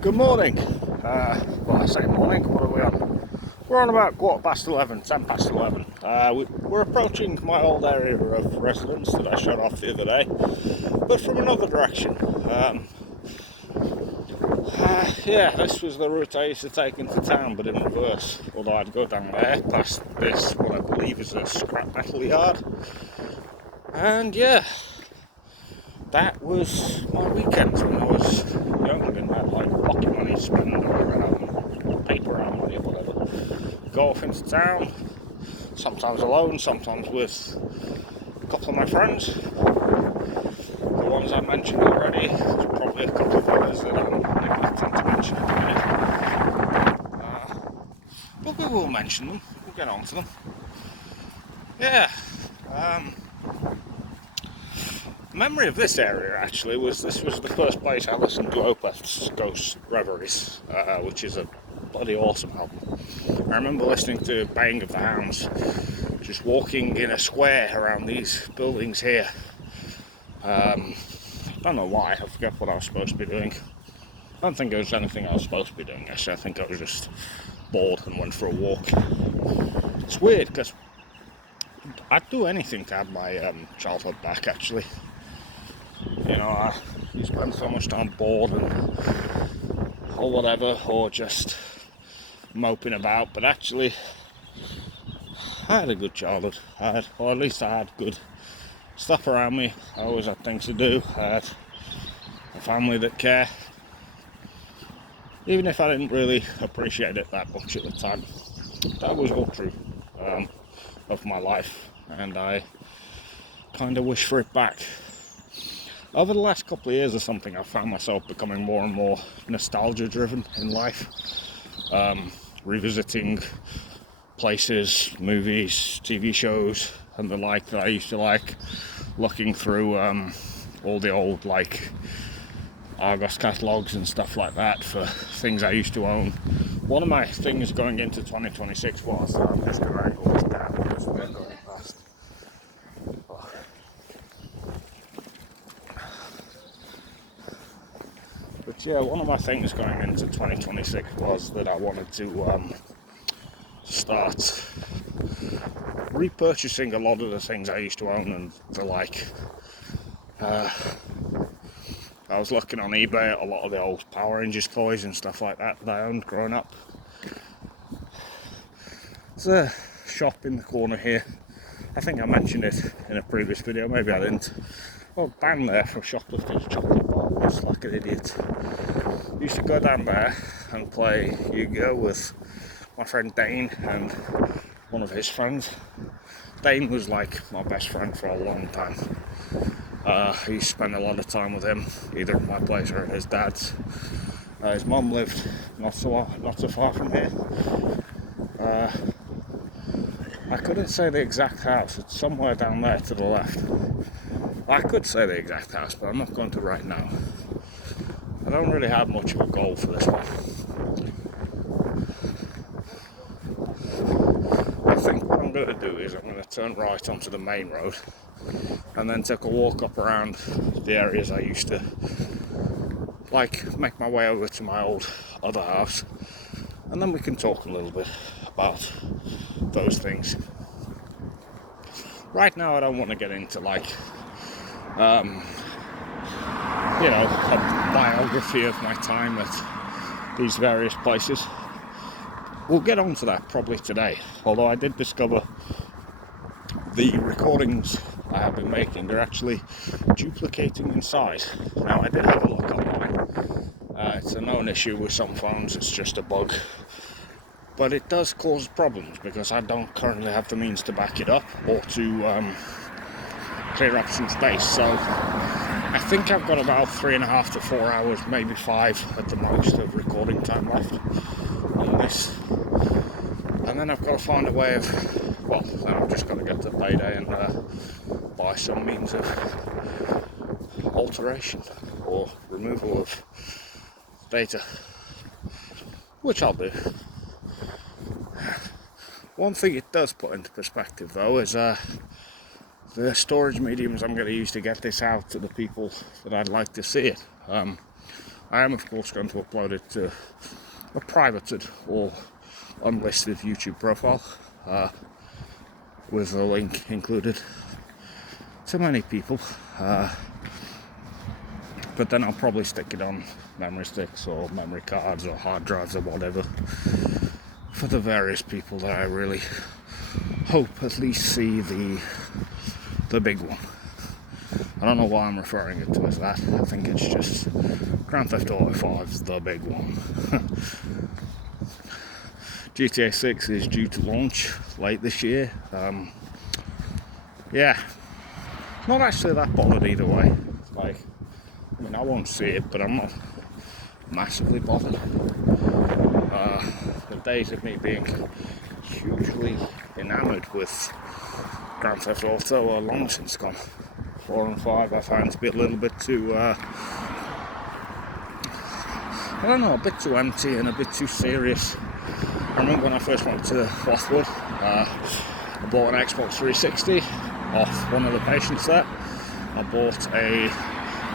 Good morning. Well, I say morning, what are we on? We're on about 11:15, 10 past 11. We're approaching my old area of residence that I showed off the other day, but from another direction. Yeah, this was the route I used to take into town, but in reverse. Although I'd go down there, past this, what I believe is a scrap metal yard. And yeah, that was my weekends when I was young and had like pocket money to spend or paper round money or whatever. Go off into town, sometimes alone, sometimes with a couple of my friends. The ones I mentioned already, there's probably a couple of others that I'm neglecting to mention at the minute. But we will mention them, we'll get on to them. Yeah. Memory of this area actually was this was the first place I listened to Opeth's Ghost Reveries, which is a bloody awesome album. I remember listening to Baying of the Hounds, just walking in a square around these buildings here. I don't know why, I forget what I was supposed to be doing. I don't think there was anything I was supposed to be doing actually. I think I was just bored and went for a walk. It's weird because I'd do anything to have my childhood back actually. You know, you spend so much time bored or whatever, or just moping about, but actually I had a good childhood. Or at least I had good stuff around me. I always had things to do. I had a family that care, even if I didn't really appreciate it that much at the time. That was all true of my life, and I kind of wish for it back. Over the last couple of years or something, I've found myself becoming more and more nostalgia driven in life, revisiting places, movies, TV shows and the like that I used to like, looking through all the old like Argos catalogues and stuff like that for things I used to own. One of my things going into 2026 was that I'm just going to angle this down because we're going past. But yeah, one of my things going into 2026 was that I wanted to start repurchasing a lot of the things I used to own and the like. I was looking on eBay at a lot of the old Power Rangers toys and stuff like that I owned growing up. There's a shop in the corner here. I think I mentioned it in a previous video, maybe I didn't. Well, banned there for shoplifting a chocolate bar, just like an idiot. Used to go down there and play Yu-Gi-Oh with my friend Dane and one of his friends. Dane was like my best friend for a long time. I used to spend a lot of time with him, either at my place or at his dad's. His mum lived not so far from here. I couldn't say the exact house, it's somewhere down there to the left. I could say the exact house, but I'm not going to right now. I don't really have much of a goal for this one. I think what I'm going to do is I'm going to turn right onto the main road and then take a walk up around the areas I used to like, make my way over to my old other house, and then we can talk a little bit about those things. Right now I don't want to get into like a biography of my time at these various places. We'll get on to that probably today, although I did discover the recordings I have been making, they're actually duplicating in size. Now I did have a look online. It's a known issue with some phones, it's just a bug. But it does cause problems because I don't currently have the means to back it up or to clear up some space. So I think I've got about 3.5 to 4 hours, maybe 5 at the most, of recording time left on this. And then I've got to find a way of, well, then I've just got to get to payday and buy some means of alteration or removal of data, which I'll do. One thing it does put into perspective though is the storage mediums I'm going to use to get this out to the people that I'd like to see it. I am of course going to upload it to a privated or unlisted YouTube profile with a link included to many people, but then I'll probably stick it on memory sticks or memory cards or hard drives or whatever for the various people that I really hope at least see the big one. I don't know why I'm referring it to as that. I think it's just Grand Theft Auto 5's the big one. GTA 6 is due to launch late this year. Yeah, not actually that bothered either way. Like, I mean, I won't see it, but I'm not massively bothered. The days of me being hugely enamoured with Grand Theft Auto are long since gone. 4 and 5 I find to be a little bit too, I don't know, a bit too empty and a bit too serious. I remember when I first went to Lothwood, I bought an Xbox 360 off one of the patients there. I bought a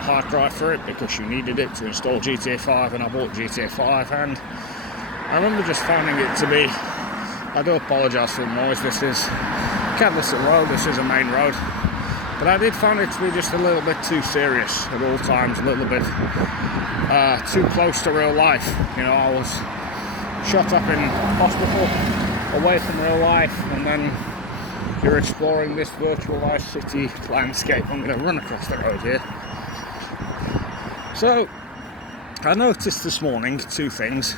hard drive for it because you needed it to install GTA 5, and I bought GTA 5, and I remember just finding it to be, I do apologise for the noise, this is Cadlison Road, this is a main road, but I did find it to be just a little bit too serious at all times, a little bit too close to real life. You know, I was shot up in hospital, away from real life, and then you're exploring this virtualized city landscape. I'm going to run across the road here. So, I noticed this morning 2 things.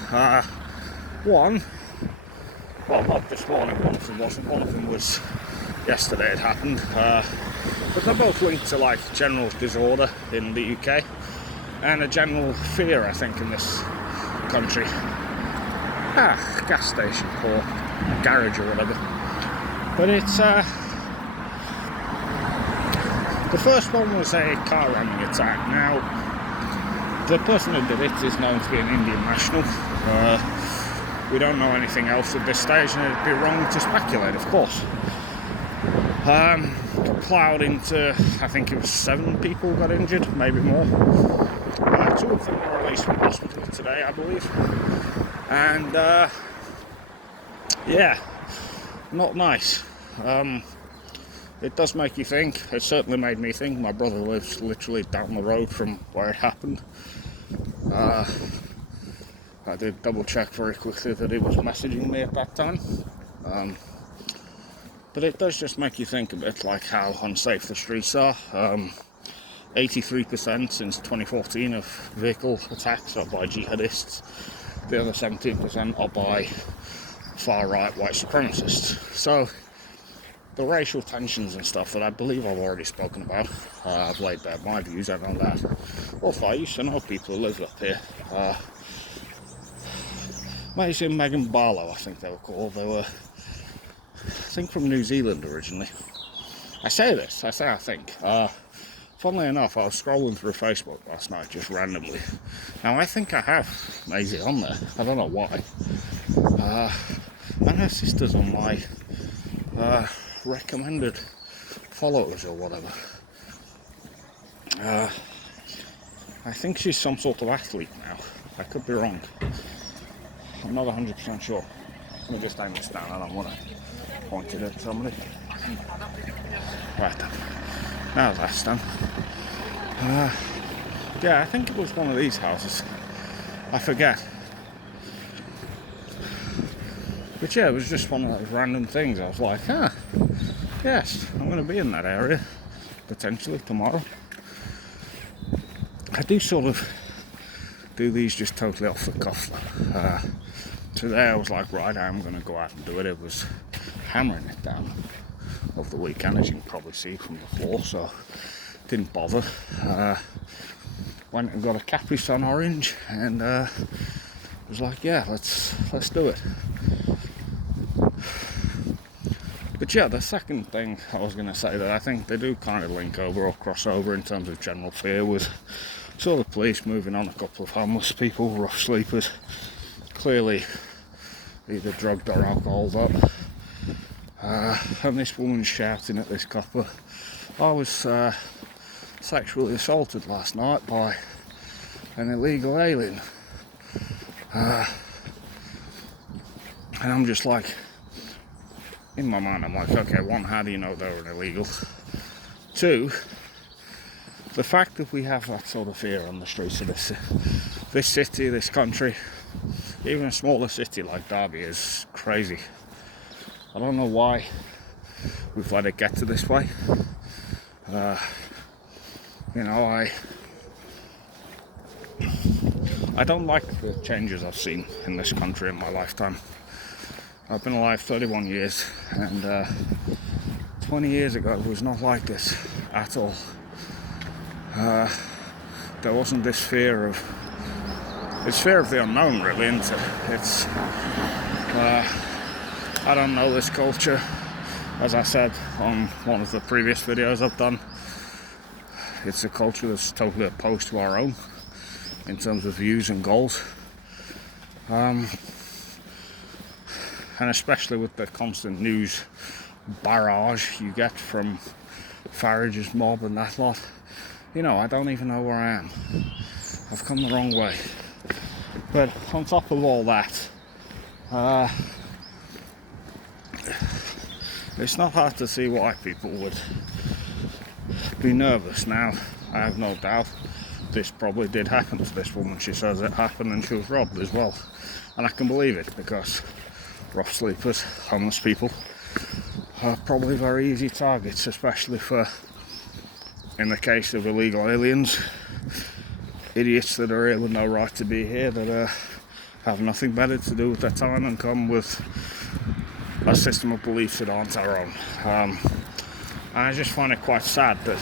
One, well, not this morning, one of them wasn't, one of them was yesterday it happened, but they're both linked to like general disorder in the UK and a general fear, I think, in this country. Gas station or garage or whatever. But it's the first one was a car ramming attack. Now, the person who did it is known to be an Indian national. We don't know anything else at this stage, and it'd be wrong to speculate, of course. Ploughed into, I think it was 7 people got injured, maybe more. 2 of them were released from hospital today, I believe. And yeah, not nice. It does make you think. It certainly made me think. My brother lives literally down the road from where it happened. I did double check very quickly that he was messaging me at that time. But it does just make you think a bit, like how unsafe the streets are. 83% since 2014 of vehicle attacks are by jihadists. The other 17% are by far-right white supremacists. So the racial tensions and stuff that I believe I've already spoken about, I've laid bare my views out on that. Also, I used to know people who lived up here. Maisie and Megan Barlow, I think they were called. They were, I think, from New Zealand originally. I think. Funnily enough, I was scrolling through Facebook last night just randomly. Now, I think I have Maisie on there. I don't know why. And her sister's on my recommended followers or whatever. I think she's some sort of athlete now. I could be wrong. I'm not 100% sure. Let me just aim this down. I don't want to point it at somebody. Right then. Now that's done. Yeah, I think it was one of these houses. I forget. But yeah, it was just one of those random things. I was like, yes, I'm going to be in that area potentially tomorrow. I do sort of do these just totally off the cuff though. Today I was like, right, I'm going to go out and do it. It was hammering it down over the weekend, as you can probably see from the floor, so didn't bother. Went and got a Capri Sun orange and was like, yeah, let's do it. But yeah, the second thing I was going to say that I think they do kind of link over or cross over in terms of general fear was saw the police moving on a couple of homeless people, rough sleepers, clearly either drugged or alcoholed up. And this woman shouting at this copper, I was sexually assaulted last night by an illegal alien. And I'm just like, in my mind, I'm like, okay, one, how do you know they're an illegal? Two, the fact that we have that sort of fear on the streets of this city, this country, even a smaller city like Derby, is crazy. I don't know why we've let it get to this way. I don't like the changes I've seen in this country in my lifetime. I've been alive 31 years, and 20 years ago it was not like this at all. There wasn't this fear of the unknown, really, isn't it? It's I don't know this culture. As I said on one of the previous videos I've done, it's a culture that's totally opposed to our own in terms of views and goals, and especially with the constant news barrage you get from Farage's mob and that lot. I don't even know where I am. I've come the wrong way. But on top of all that, it's not hard to see why people would be nervous. Now, I have no doubt this probably did happen to this woman. She says it happened and she was robbed as well. And I can believe it, because rough sleepers, homeless people, are probably very easy targets, especially in the case of illegal aliens, idiots that are here with no right to be here, that have nothing better to do with their time and come with a system of beliefs that aren't our own. And I just find it quite sad that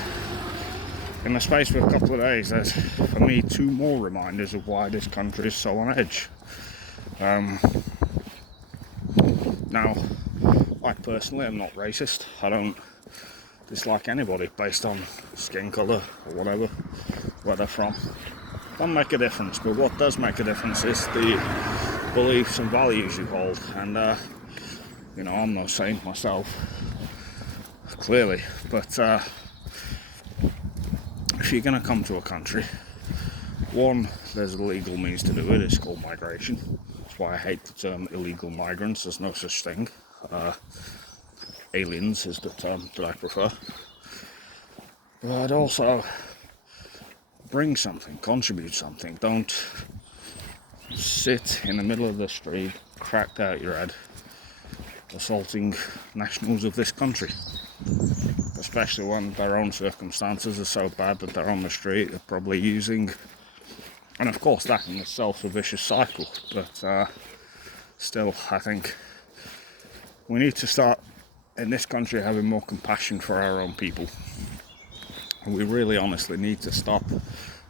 in the space of a couple of days there's, for me, 2 more reminders of why this country is so on edge. Now, I personally am not racist. I don't dislike anybody based on skin colour or whatever, where they're from. Doesn't make a difference, but what does make a difference is the beliefs and values you hold. And I'm no saint myself, clearly, but if you're going to come to a country, one, there's a legal means to do it. It's called migration. That's why I hate the term illegal migrants. There's no such thing. Aliens is the term that I prefer. But also, bring something, contribute something. Don't sit in the middle of the street, cracked out your head, assaulting nationals of this country. Especially when their own circumstances are so bad that they're on the street, they're probably using. And of course that in itself is a vicious cycle. But still, I think we need to start in this country having more compassion for our own people. And we really honestly need to stop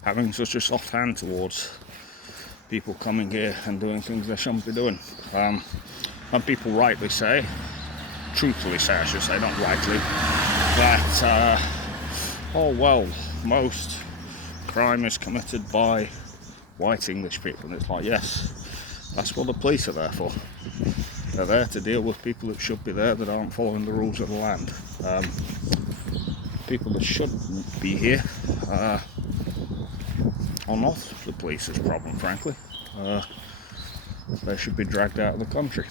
having such a soft hand towards people coming here and doing things they shouldn't be doing. And people rightly say, truthfully say I should say, not rightly, that most crime is committed by white English people. And it's like, yes, that's what the police are there for. They're there to deal with people that should be there that aren't following the rules of the land. People that shouldn't be here are not the police's problem, frankly. They should be dragged out of the country.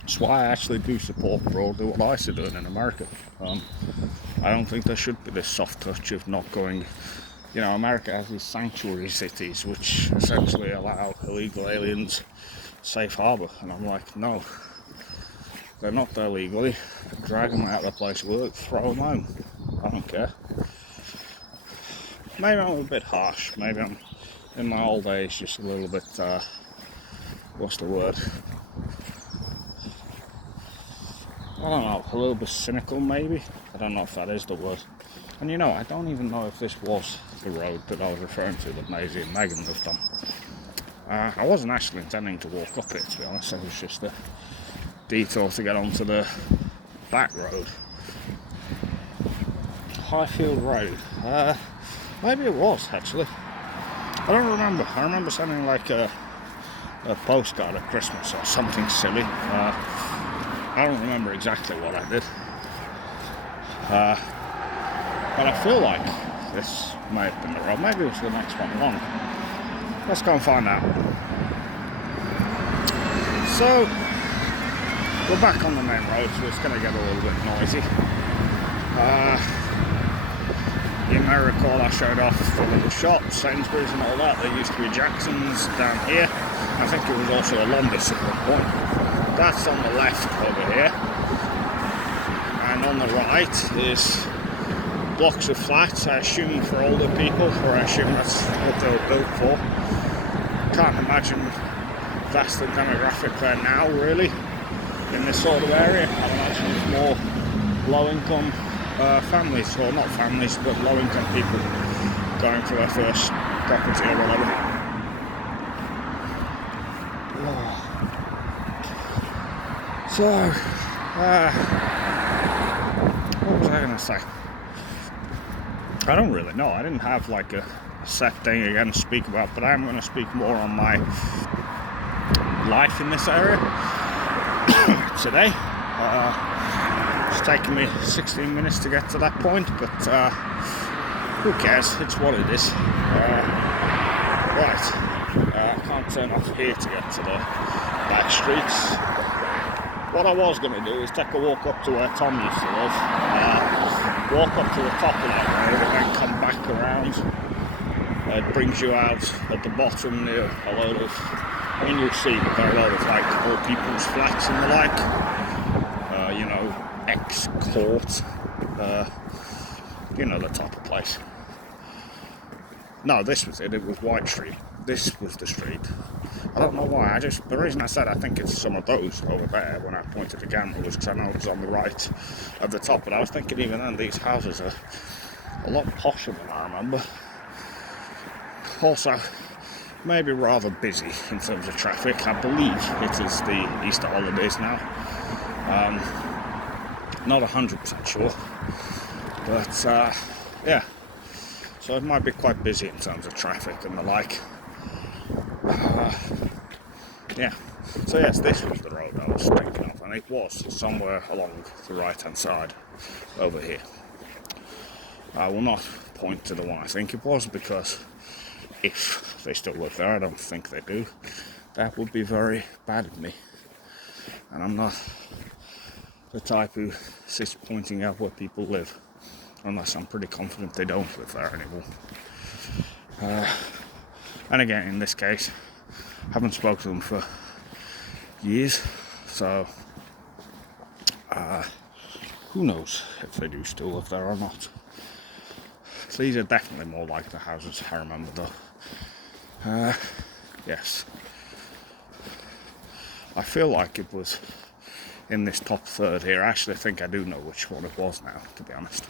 That's why I actually do support broadly what ICE are doing in America. I don't think there should be this soft touch of not going. America has these sanctuary cities which essentially allow illegal aliens safe harbour, and I'm like, no, they're not there legally. Drag them out of their place of work, throw them home. I don't care. Maybe I'm a bit harsh. Maybe I'm in my old age just a little bit. What's the word? I don't know, a little bit cynical maybe. I don't know if that is the word. And I don't even know if this was the road that I was referring to that Maisie and Megan have done. I wasn't actually intending to walk up it, to be honest. It was just a detour to get onto the back road. Highfield Road. Maybe it was, actually. I don't remember. I remember sending like a postcard at Christmas or something silly. I don't remember exactly what I did. But I feel like this may have been the road. Maybe it was the next one along. let's go and find out. So, we're back on the main road, so it's going to get a little bit noisy. You may recall I showed off the little shops, Sainsbury's and all that. There used to be Jackson's down here. I think it was also a Londis at one point. That's on the left over here. And on the right is blocks of flats, I assume for older people, or I assume that's what they were built for. Can't imagine that's the demographic there now, really, in this sort of area. I imagine it's more low-income families, or not families, but low-income people going for their first property or whatever. So, what was I going to say? I don't really know. I didn't have like a set thing again to speak about, but I am going to speak more on my life in this area today. It's taken me 16 minutes to get to that point, but who cares? It's what it is. Right, I can't turn off here to get to the back streets. What I was going to do is take a walk up to where Tom used to live, walk up to the top of that road and then come back around. It brings you out at the bottom near a load of, I mean, you'll see there are a lot of like old people's flats and the like, you know, ex-court, you know, the type of place. No, this was it was White Street. This was the street. I don't know why, the reason I said I think it's some of those over there when I pointed the camera was because I know it was on the right of the top, but I was thinking even then these houses are a lot posher than I remember. Also, maybe rather busy in terms of traffic. I believe it is the Easter holidays now. Not 100% sure, but yeah, so it might be quite busy in terms of traffic and the like. Yeah, so yes, this was the road I was thinking of, and it was somewhere along the right hand side over here. I will not point to the one I think it was, because if they still live there, I don't think they do, that would be very bad of me, and I'm not the type who sits pointing out where people live, unless I'm pretty confident they don't live there anymore. And again, in this case, I haven't spoken to them for years, so who knows if they do still live there or not. These are definitely more like the houses I remember though. Yes. I feel like it was in this top third here. I actually think I do know which one it was now, to be honest.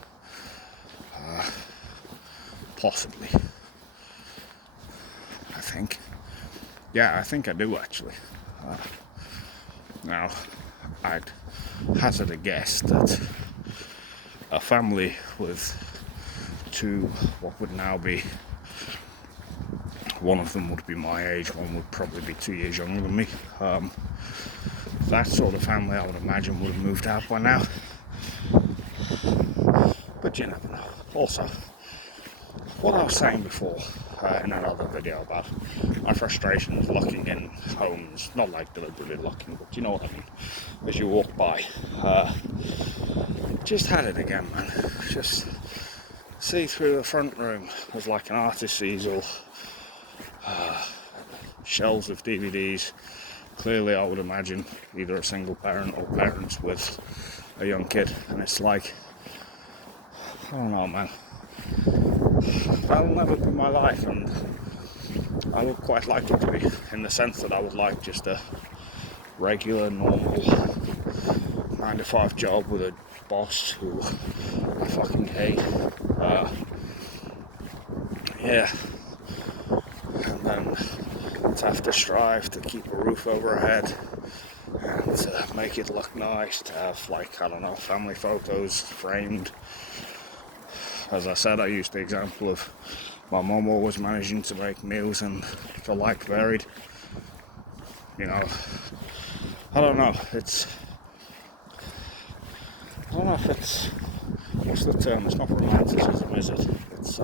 Possibly. I think. Yeah, I think I do actually. Now, I'd hazard a guess that a family with two, what would now be, one of them would be my age, one would probably be 2 years younger than me. That sort of family, I would imagine, would have moved out by now. But you never know. Also, what I was saying before in another video about my frustrations locking in homes, not like deliberately locking, but you know what I mean, as you walk by. Just had it again, man. Just see through the front room was like an artist's easel, shelves of DVDs. Clearly, I would imagine either a single parent or parents with a young kid, and it's like, I don't know, man. That'll never be my life, and I would quite like it to be, in the sense that I would like just a regular, normal 9-to-5 job with a boss who I fucking hate. Yeah. And then to have to strive to keep a roof over our head and to make it look nice, to have, like, I don't know, family photos framed. As I said, I used the example of my mum always managing to make meals and the like varied. You know, I don't know, I don't know if it's, what's the term, it's not romanticism, is it? It's,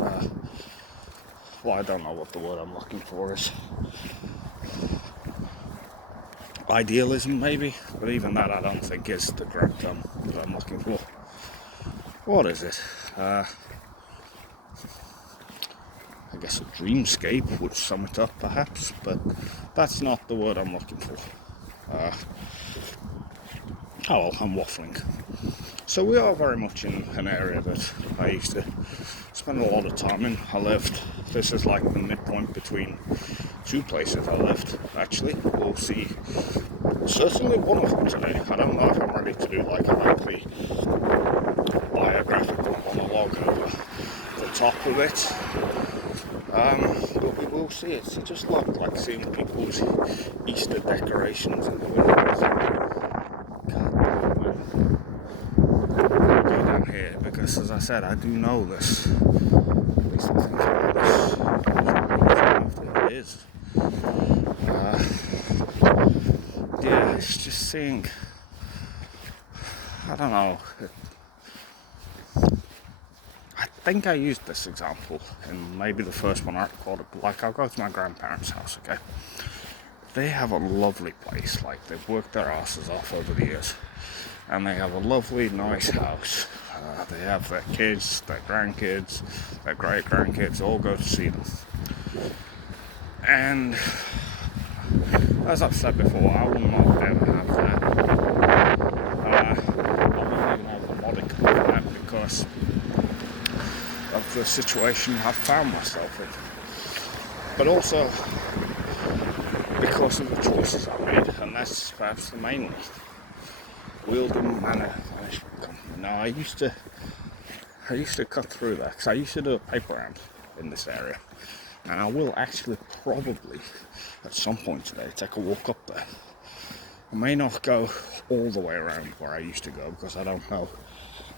well, I don't know what the word I'm looking for is. Idealism, maybe, but even that I don't think is the correct term that I'm looking for. What is it? I guess a dreamscape would sum it up, perhaps, but that's not the word I'm looking for. Oh well, I'm waffling. So we are very much in an area that I used to spend a lot of time in. This is like the midpoint between two places I lived, actually. We'll see certainly one of them today. I don't know if I'm ready to do like a lengthy biographical monologue over the top of it. But we will see it. It just looked like seeing people's Easter decorations in the windows. God, go down here because, as I said, I do know this. At least I think I know this. It is. Yeah, it's just seeing. I don't know. I think I used this example in maybe the first one I recorded. Like, I'll go to my grandparents' house, okay? They have a lovely place. Like, they've worked their asses off over the years. And they have a lovely, nice house. They have their kids, their grandkids, their great-grandkids all go to see them. And as I've said before, I will not ever have that. I won't even have a modicum of that because of the situation I've found myself in. But also because of the choices I made, and that's perhaps the main one. Wheeldon Manor Management Company. Now, I used to cut through that because I used to do a paper round in this area, and I will actually probably at some point today take a walk up there. I may not go all the way around where I used to go because I don't know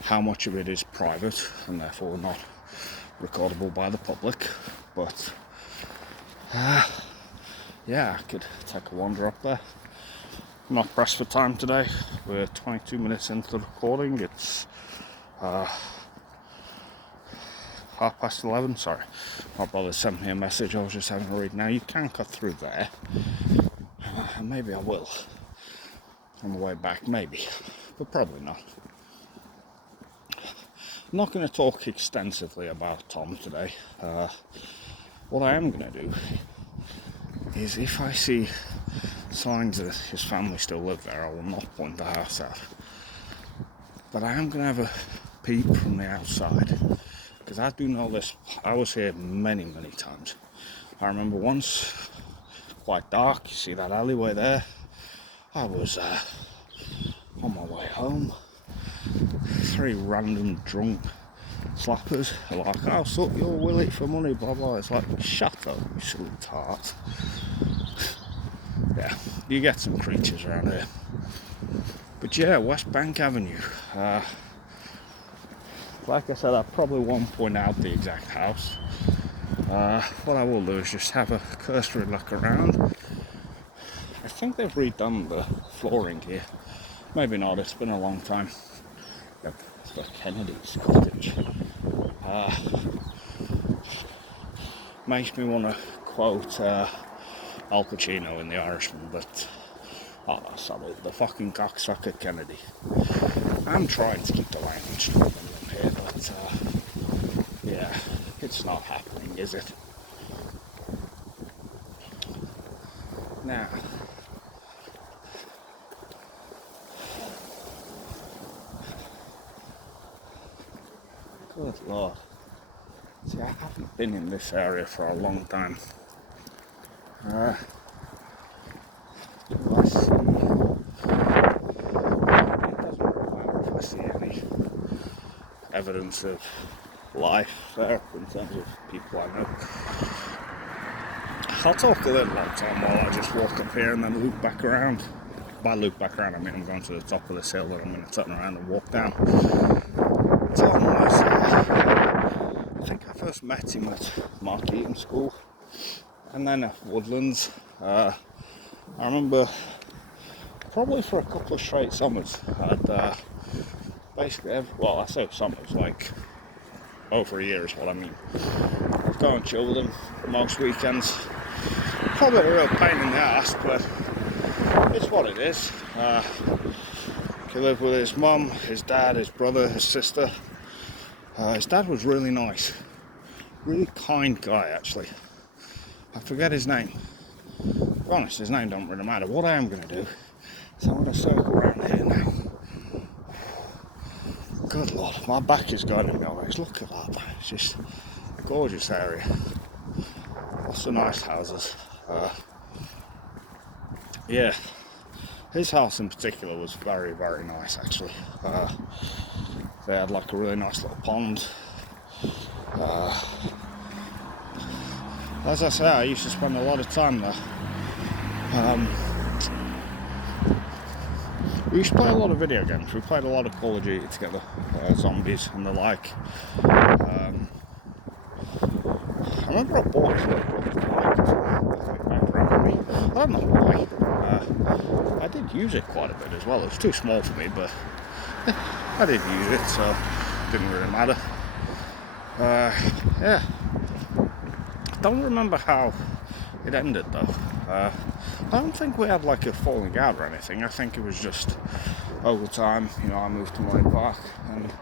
how much of it is private and therefore not recordable by the public, but yeah, I could take a wander up there. I'm not pressed for time today. We're 22 minutes into the recording. It's 11:30. Sorry, my brother sent me a message. I was just having a read. Now you can cut through there, and maybe I will on the way back, maybe, but probably not. I'm not going to talk extensively about Tom today. What I am going to do is, if I see signs that his family still live there, I will not point the house out. But I am going to have a peep from the outside, because I do know this. I was here many, many times. I remember once, quite dark, you see that alleyway there? I was on my way home. 3 random drunk slappers are like, "I'll suck your willy for money, blah blah." It's like, shut up, you silly tart. Yeah, you get some creatures around here. But yeah, West Bank Avenue. Like I said, I probably won't point out the exact house. What I will do is just have a cursory look around. I think they've redone the flooring here. Maybe not, it's been a long time. Yep, it's got Kennedy's cottage. Makes me want to quote Al Pacino in The Irishman, but sorry, the fucking cocksucker Kennedy. I'm trying to keep the language to here, but yeah, it's not happening, is it? Now, good Lord. See, I haven't been in this area for a long time. It doesn't really matter if I see any evidence of life there in terms of people I know. I'll talk a little on time while I just walk up here and then loop back around. By loop back around, I mean I'm going to the top of this hill and I'm going to turn around and walk down. Tom was, I think I first met him at Mark Eaton School and then at Woodlands. I remember probably for a couple of straight summers I'd basically I say summers, like over a year is what I mean. I'd go and chill with him most weekends. Probably a real pain in the ass, but it's what it is. He lived with his mum, his dad, his brother, his sister. His dad was really nice, really kind guy actually. I forget his name. To be honest, his name don't really matter. What I am going to do is I'm going to circle around here now. Good lord, my back is going in my legs. Look at that. It's just a gorgeous area. Lots of nice houses. Yeah, his house in particular was very, very nice actually. They had like a really nice little pond. As I say, I used to spend a lot of time there. We used to play a lot of video games. We played a lot of Call of Duty together, zombies and the like. I remember I bought his little microphone. I don't know why. I did use it quite a bit as well. It was too small for me, but I did use it, so it didn't really matter. Yeah. I don't remember how it ended though. I don't think we had like a falling out or anything. I think it was just over time, I moved to Moray Park and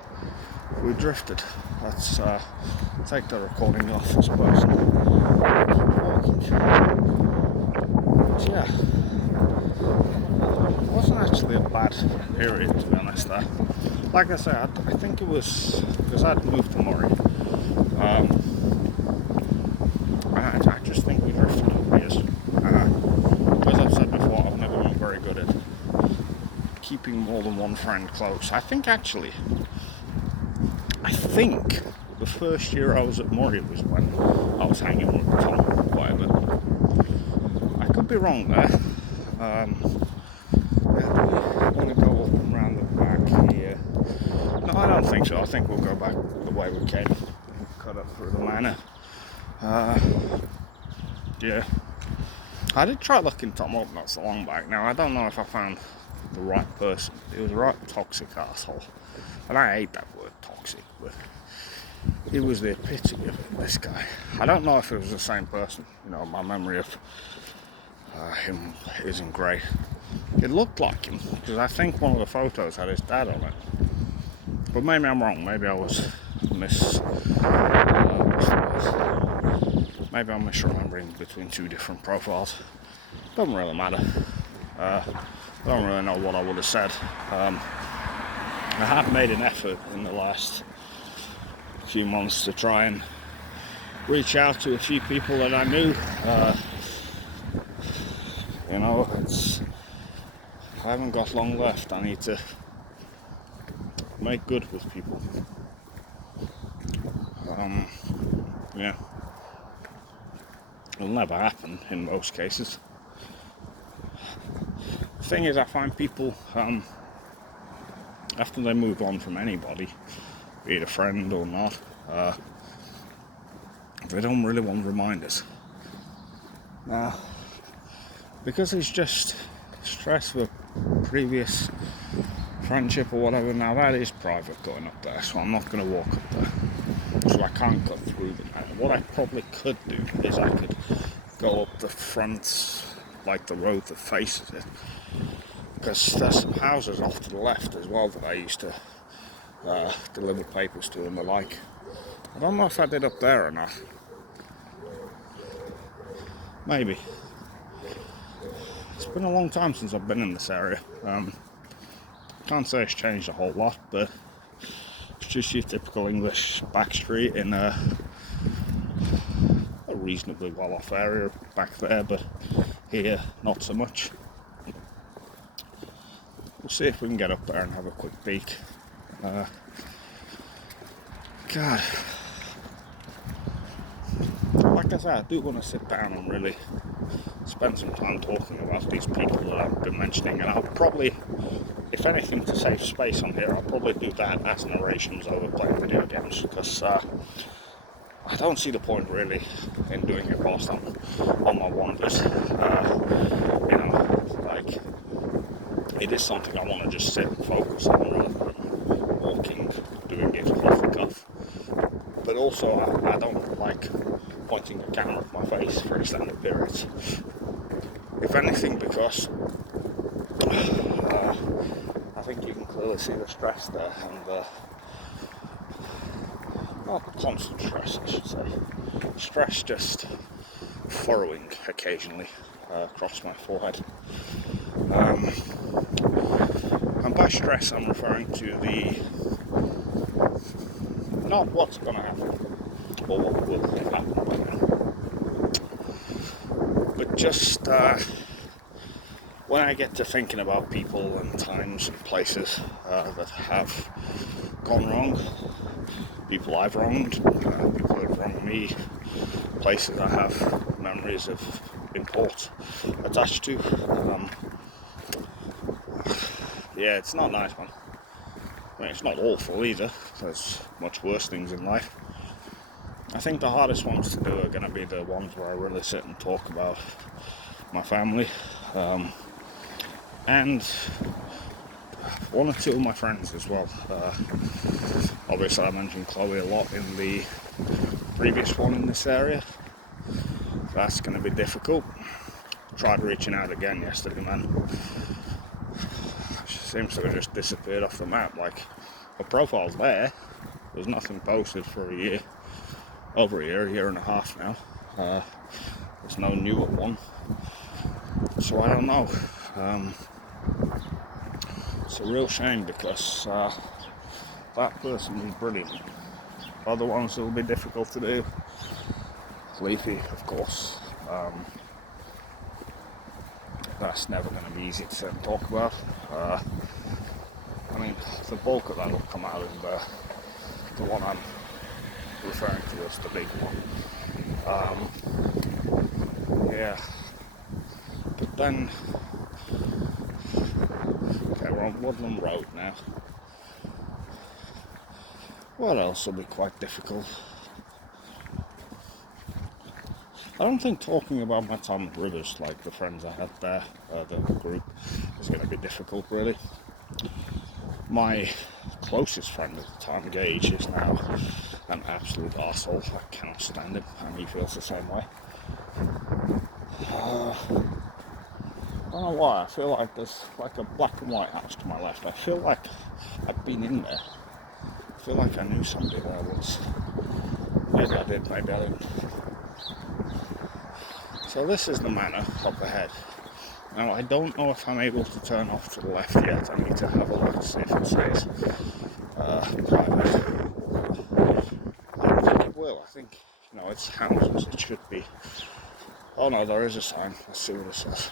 we drifted. Let's take the recording off, I suppose. Keep walking. But yeah, it wasn't actually a bad period, to be honest there. Like I said, I think it was because I'd moved to Moray. I just think we drifted over years. As I've said before, I've never been very good at keeping more than one friend close. I think the first year I was at Moray was when I was hanging with Tom, whatever. I could be wrong there. I'm going to go up and round the back here. No, I don't think so. I think we'll go back the way we came. Cut up through the manor. Yeah. I did try looking Tom up not so long back. Now, I don't know if I found the right person. He was a right toxic asshole. And I hate that word, toxic, but he was the epitome of it, this guy. I don't know if it was the same person. My memory of him isn't great. It looked like him, because I think one of the photos had his dad on it. But maybe I'm wrong. Maybe I was maybe I'm misremembering between two different profiles. Doesn't really matter. I don't really know what I would have said. I have made an effort in the last few months to try and reach out to a few people that I knew. I haven't got long left. I need to make good with people. Yeah. It'll never happen in most cases. The thing is, I find people, after they move on from anybody, be it a friend or not, they don't really want reminders. Because it's just stress with previous friendship or whatever. Now that is private going up there, so I'm not going to walk up there. So I can't go through them. And what I probably could do is I could go up the front, like the road that faces it, because there's some houses off to the left as well that I used to deliver papers to and the like. I don't know if I did up there or not. Maybe. It's been a long time since I've been in this area. Can't say it's changed a whole lot, but it's just your typical English back street in a reasonably well-off area back there, but here not so much. We'll see if we can get up there and have a quick peek. God, like I said, I do want to sit down and really spend some time talking about these people that I've been mentioning, and I'll probably, if anything, to save space on here, I'll probably do that as narrations over playing video games, because I don't see the point really in doing it whilst I'm on my wanders. It is something I want to just sit and focus on rather than walking, doing it off the cuff. But also, I don't like pointing a camera at my face for extended periods. If anything, because I think you can clearly see the stress there, and not the constant stress, I should say. Stress just furrowing occasionally across my forehead. And by stress, I'm referring to not what's going to happen, or what will happen, but just when I get to thinking about people and times and places that have gone wrong, people I've wronged, people that have wronged me, places I have memories of import attached to. Yeah, it's not nice, man. I mean, it's not awful either. There's much worse things in life. I think the hardest ones to do are going to be the ones where I really sit and talk about my family, and one or two of my friends as well. Obviously I mentioned Chloe a lot in the previous one in this area. That's going to be difficult. Tried reaching out again yesterday, man. She seems to have just disappeared off the map. Like, her profile's there. There's nothing posted for a year. Over a year and a half now. There's no newer one. So I don't know. It's a real shame because that person was brilliant. Other ones will be difficult to do. Leafy, of course. That's never going to be easy to sit and talk about. I mean, the bulk of that will come out in the one I'm referring to as the big one. Yeah. But then, okay, we're on Woodland Road now. What else will be quite difficult? I don't think talking about my time at Rivers, like the friends I had there, the group, is going to be difficult, really. My closest friend at the time, Gage, is now an absolute arsehole. I cannot stand him, and he feels the same way. I don't know why, I feel like there's like a black and white house to my left. I feel like I've been in there. I feel like I knew somebody there once. Maybe I did, maybe I didn't. So this is the manor up ahead. Now I don't know if I'm able to turn off to the left yet. I need to have a look to see if it says private. I don't think it will. I think, it's houses. It should be. Oh no, there is a sign. Let's see what it says.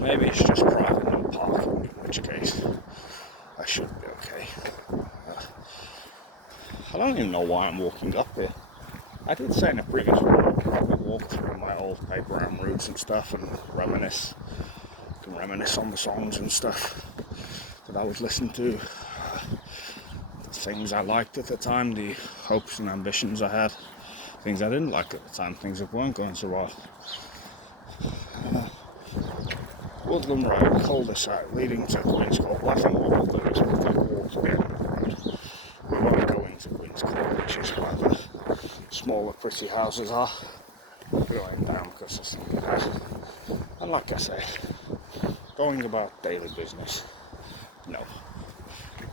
Maybe it's just private, no parking, in which case I should be okay. I don't even know why I'm walking up here. I did say in a previous one, we walked through my old paper round routes and stuff and reminisce. You can reminisce on the songs and stuff that I was listening to, the things I liked at the time, the hopes and ambitions I had, things I didn't like at the time, things that weren't going so well. Woodland Road, cul-de-sac leading to Queen's Court. I think what we'll do is we'll take a walk to the end of the road. We won't go into Queen's Court, which is where the smaller, pretty houses are. We're going down because there's something there. And like I say, going about daily business, no,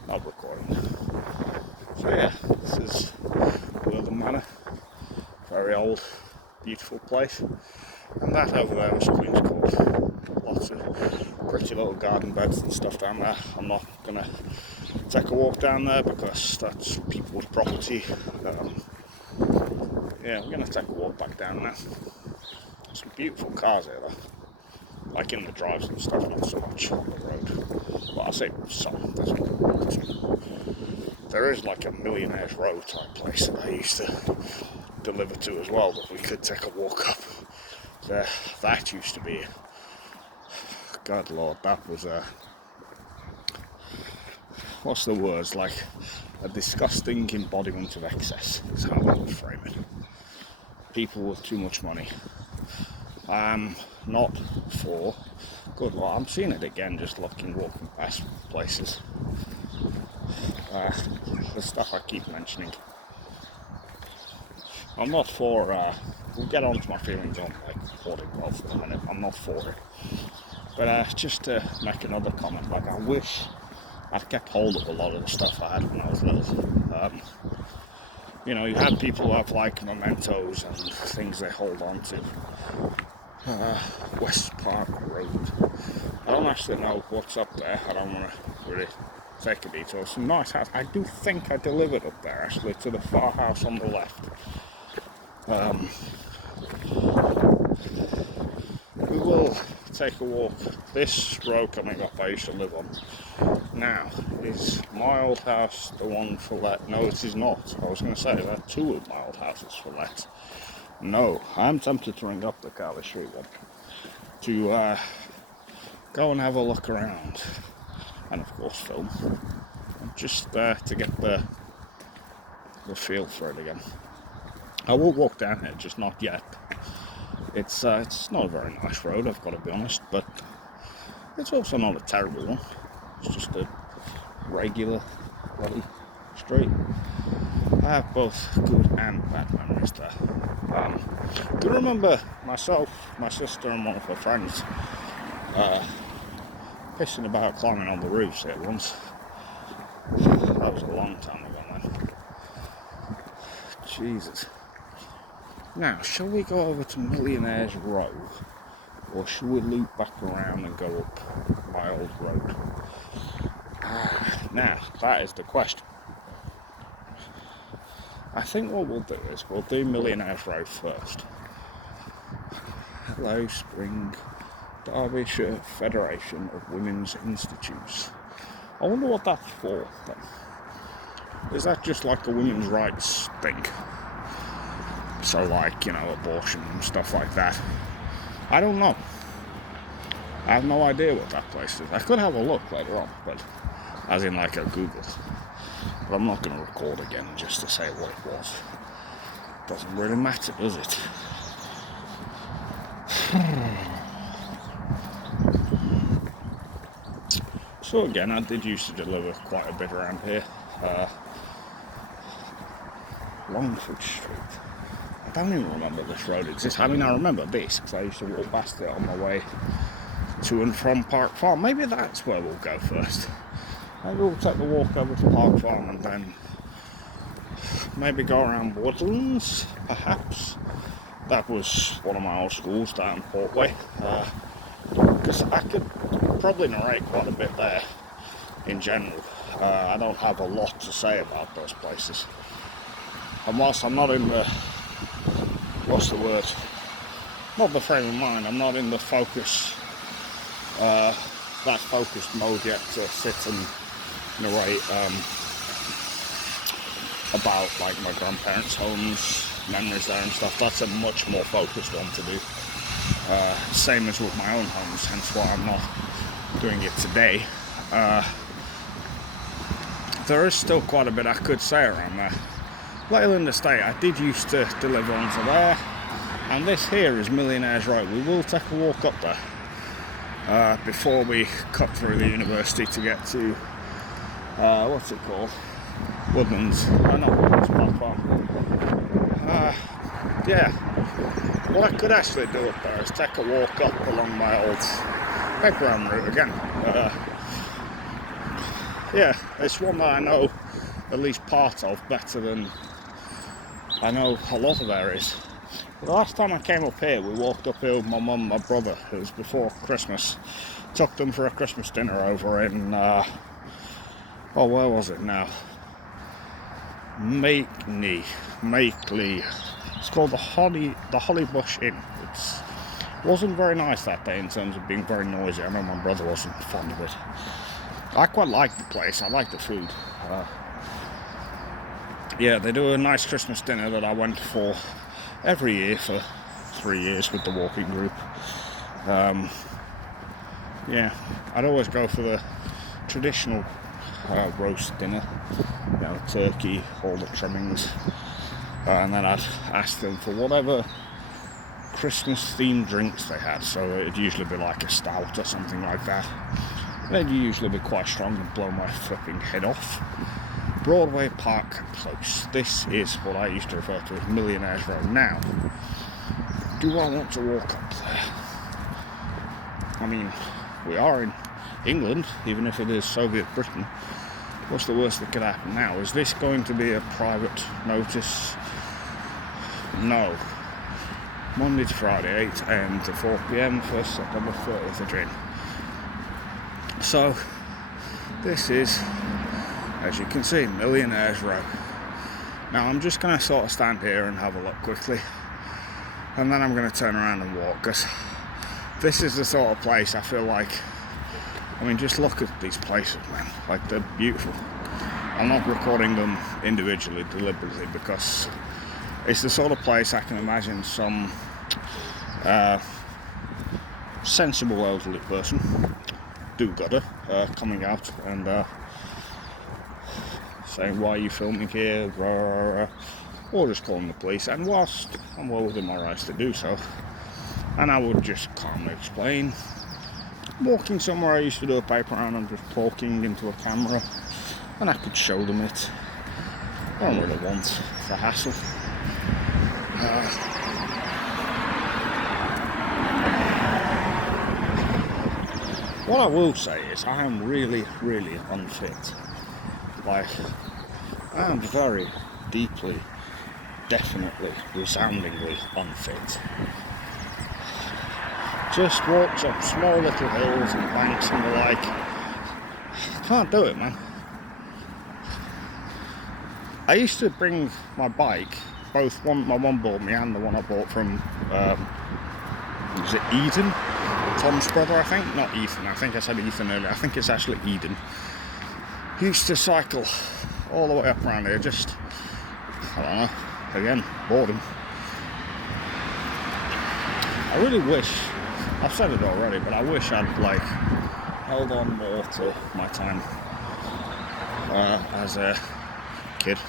not recording. So yeah, this is Woodland Manor. Very old, beautiful place. And that over there is Queen's Court. Lots of pretty little garden beds and stuff down there. I'm not going to take a walk down there because that's people's property. Yeah, we're going to take a walk back down there. Some beautiful cars here though. Like in the drives and stuff, not so much on the road. Well, I say some, there's not a walk to. There is like a Millionaire's Row type place that I used to deliver to as well, that we could take a walk up. That used to be, God Lord, that was what's the words, like a disgusting embodiment of excess is how I would frame it. People with too much money. I'm not for, good Lord, I'm seeing it again just walking past places. The stuff I keep mentioning. I'm not for, we'll get on to my feelings on like hoarding wealth in a minute. I'm not for it. But just to make another comment, like I wish I'd kept hold of a lot of the stuff I had when I was little. You know, you had people who have like mementos and things they hold on to. West Park Road. I don't actually know what's up there. I don't want to really take a detail. Some nice house. I do think I delivered up there actually to the far house on the left. We will take a walk. This road coming up I used to live on now, is my old house the one for let? No, it is not. I was going to say there are two of my old houses for let. No, I'm tempted to ring up the Carley Street one to go and have a look around and of course film, just to get the feel for it again. I will walk down here, just not yet. It's not a very nice road, I've got to be honest, but it's also not a terrible one. It's just a regular bloody street. I have both good and bad memories there. I do remember myself, my sister and one of her friends pissing about climbing on the roofs here once. That was a long time ago then. Jesus. Now, shall we go over to Millionaires Row, or should we loop back around and go up my old road? Now, that is the question. I think what we'll do is we'll do Millionaires Row first. Hello, Spring. Derbyshire Federation of Women's Institutes. I wonder what that's for then. Is that just like a women's rights thing? So like, you know, abortion and stuff like that. I don't know. I have no idea what that place is. I could have a look later on, but as in like a Google. But I'm not going to record again just to say what it was. Doesn't really matter, does it? So again, I did used to deliver quite a bit around here. Longford Street. I don't even remember this road exists. I mean, I remember this because I used to walk past it on my way to and from Park Farm. Maybe that's where we'll go first. Maybe we'll take the walk over to Park Farm and then maybe go around Woodlands, perhaps. That was one of my old schools down Portway. Because I could probably narrate quite a bit there in general. I don't have a lot to say about those places. And whilst I'm not in the, what's the word? Not the frame of mind, I'm not in the focus, that focused mode yet to sit and narrate about like my grandparents' homes, memories there and stuff. That's a much more focused one to do. Same as with my own homes, hence why I'm not doing it today. There is still quite a bit I could say around there. Leyland Estate, I did used to deliver onto there, and this here is Millionaires Row. We will take a walk up there before we cut through the university to get to what's it called? Woodlands. Not Woodlands, Park Farm. Yeah. What I could actually do up there is take a walk up along my old background route again. Yeah, it's one that I know at least part of better than I know a lot of areas. The last time I came up here, we walked up here with my mum and my brother. It was before Christmas. Took them for a Christmas dinner over in, where was it now? Makeley. It's called the Hollybush Inn. It wasn't very nice that day in terms of being very noisy. I know my brother wasn't fond of it. I quite liked the place. I liked the food. Yeah, they do a nice Christmas dinner that I went for every year for 3 years with the walking group. Yeah, I'd always go for the traditional roast dinner, you know, turkey, all the trimmings, and then I'd ask them for whatever Christmas themed drinks they had. So it'd usually be like a stout or something like that. They'd usually be quite strong and blow my flipping head off. Broadway Park Close. This is what I used to refer to as Millionaires Row. Now, do I want to walk up there? I mean, we are in England, even if it is Soviet Britain. What's the worst that could happen now? Is this going to be a private notice? No. Monday to Friday, 8 AM to 4 PM, 1st September, 30th of June. So, this is, as you can see, Millionaires Row. Now, I'm just going to sort of stand here and have a look quickly, and then I'm going to turn around and walk, because this is the sort of place I feel like, I mean, just look at these places, man. Like, they're beautiful. I'm not recording them individually, deliberately, because it's the sort of place I can imagine some sensible elderly person, do-gooder, coming out and saying, why are you filming here, or just calling the police. And whilst I'm well within my rights to do so, and I would just calmly explain, walking somewhere I used to do a paper round and just talking into a camera, and I could show them it. I don't really want the hassle. What I will say is I am really, really unfit. Like, I am very deeply, definitely, resoundingly unfit. Just walks up small little hills and banks and the like. Can't do it, man. I used to bring my bike, both my one bought me and the one I bought from, was it Eden? Tom's brother, I think? Not Ethan, I think I said Ethan earlier. I think it's actually Eden. He used to cycle all the way up around here, just, I don't know, again, boredom. I really wish, I've said it already, but I wish I'd, like, held on more to my time as a kid.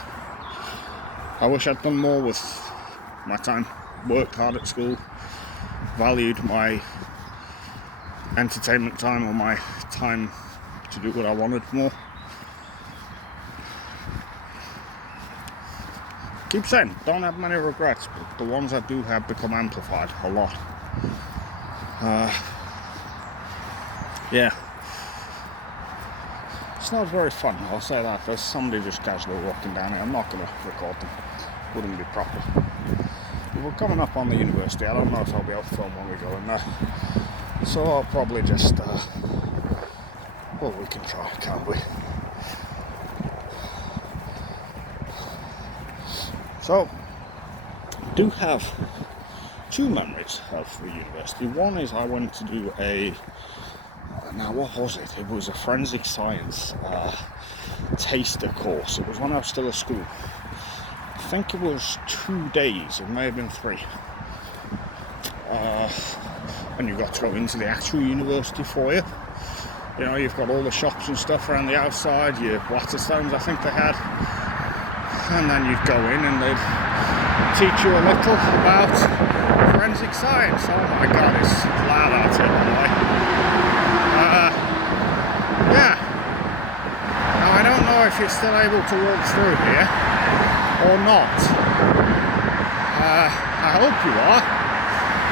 I wish I'd done more with my time, worked hard at school, valued my entertainment time or my time to do what I wanted more. Keep saying, don't have many regrets, but the ones I do have become amplified a lot. Yeah. It's not very fun, I'll say that. There's somebody just casually walking down here. I'm not going to record them. Wouldn't be proper. But we're coming up on the university. I don't know if I'll be able to film when we go in there. So I'll probably just, well, we can try, can't we? So, I do have two memories of the university. One is I went to do now what was it? It was a forensic science taster course. It was when I was still at school. I think it was 2 days, it may have been 3. And you got to go into the actual university foyer. You know, you've got all the shops and stuff around the outside, your Waterstones I think they had. And then you'd go in and they'd teach you a little about forensic science. Oh my god, it's loud out here, by the way. Yeah. Now I don't know if you're still able to walk through here or not. I hope you are,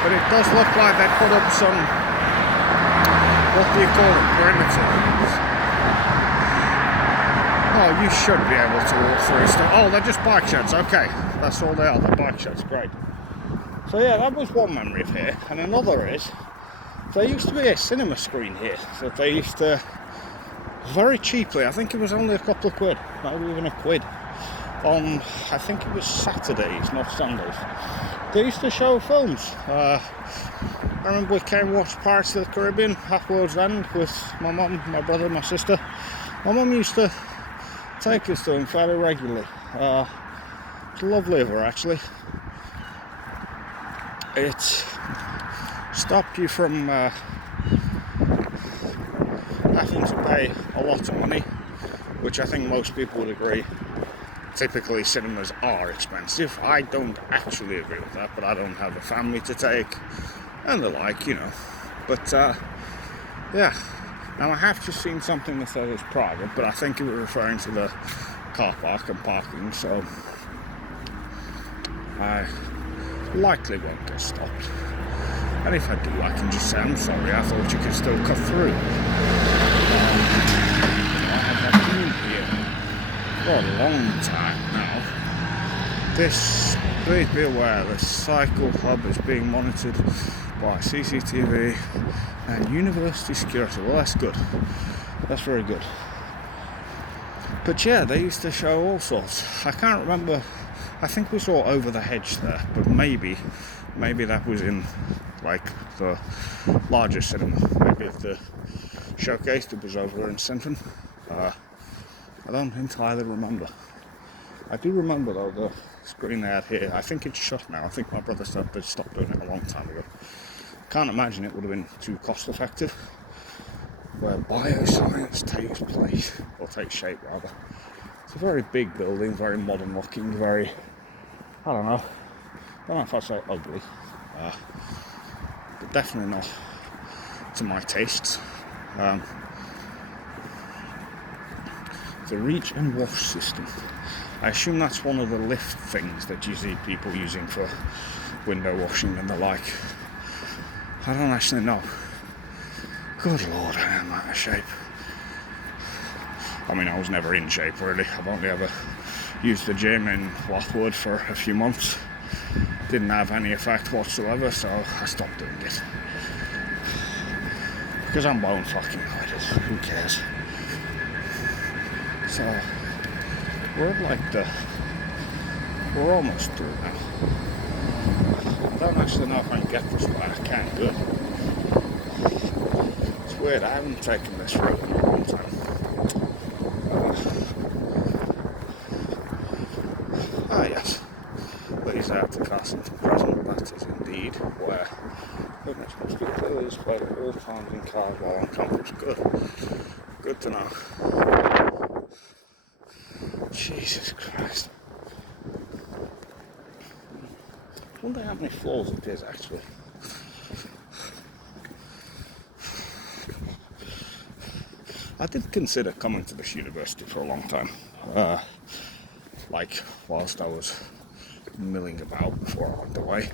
but it does look like they put up some, what do you call it, perimeters. Oh, you should be able to walk through stuff. Oh, they're just bike sheds, okay. That's all they are, they're bike sheds, great. So yeah, that was one memory of here, and another is, there used to be a cinema screen here that they used to, very cheaply, I think it was only a couple of quid, maybe even a quid, on, I think it was Saturdays, not Sundays. They used to show films. I remember we came and watched Pirates of the Caribbean, Half World's End, with my mum, my brother, my sister. My mum used to take us to them fairly regularly. It's lovely of her, actually. It stopped you from having to pay a lot of money, which I think most people would agree. Typically cinemas are expensive. I don't actually agree with that, but I don't have a family to take and the like, you know. But yeah, now I have just seen something that says it's private, but I think it was referring to the car park and parking, so I likely won't get stopped. And if I do, I can just say, I'm sorry, I thought you could still cut through. I have been here for a long time now. Please be aware, the cycle hub is being monitored by CCTV and university security. Well, that's good. That's very good. But yeah, they used to show all sorts. I can't remember. I think we saw Over the Hedge there, but maybe that was in like the larger cinema. Maybe if the showcase it was over in Centron. I don't entirely remember. I do remember though the screen they had here. I think it's shut now. I think my brother said they stopped doing it a long time ago. Can't imagine it would have been too cost effective. Where bioscience takes place, or takes shape rather. It's a very big building, very modern looking, very, I don't know if I say ugly, but definitely not to my tastes. The reach and wash system. I assume that's one of the lift things that you see people using for window washing and the like. I don't actually know. Good Lord, I am out of shape. I mean, I was never in shape really. I've only ever used the gym in Lockwood for a few months. Didn't have any effect whatsoever, so I stopped doing it. Because I'm bone fucking hearted. Who cares? So we're almost through now. I don't actually know if I can get this way. I can't do it. It's weird, I haven't taken this route in a long time. Yes. These are the Carsington Crescent, that is indeed where goodness must be clearly displayed at all times in cars while on campus. Good to know. Jesus Christ. I wonder how many floors it is actually. I did consider coming to this university for a long time. Like whilst I was milling about before I went away.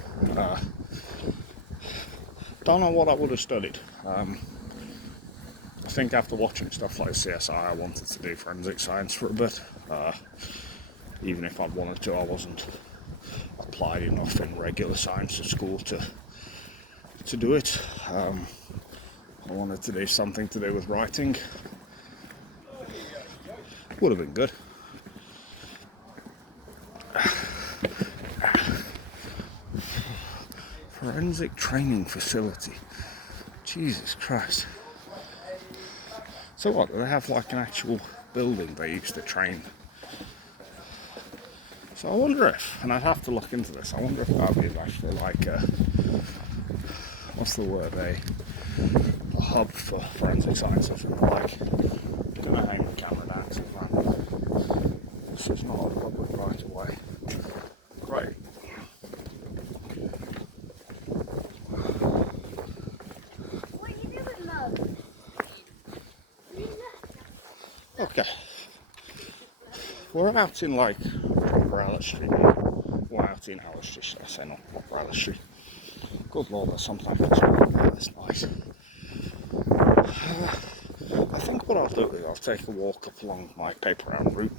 Don't know what I would have studied. I think after watching stuff like CSI, I wanted to do forensic science for a bit. Even if I wanted to, I wasn't applied enough in regular science at school to do it. I wanted to do something to do with writing. Would have been good. Forensic training facility. Jesus Christ. So what, do they have like an actual building they used to train? So I wonder if, and I'd have to look into this, I wonder if that is actually like a, what's the word, a hub for forensic sciences and the like. I'm gonna hang the camera down so this is not a public right away. Great. Okay, we're out in like proper Alice Street. We're out in Alice Street, should I say, not proper Alice Street. Good Lord, there's sometimes it's this nice. I think what I'll do is I'll take a walk up along my paper round route.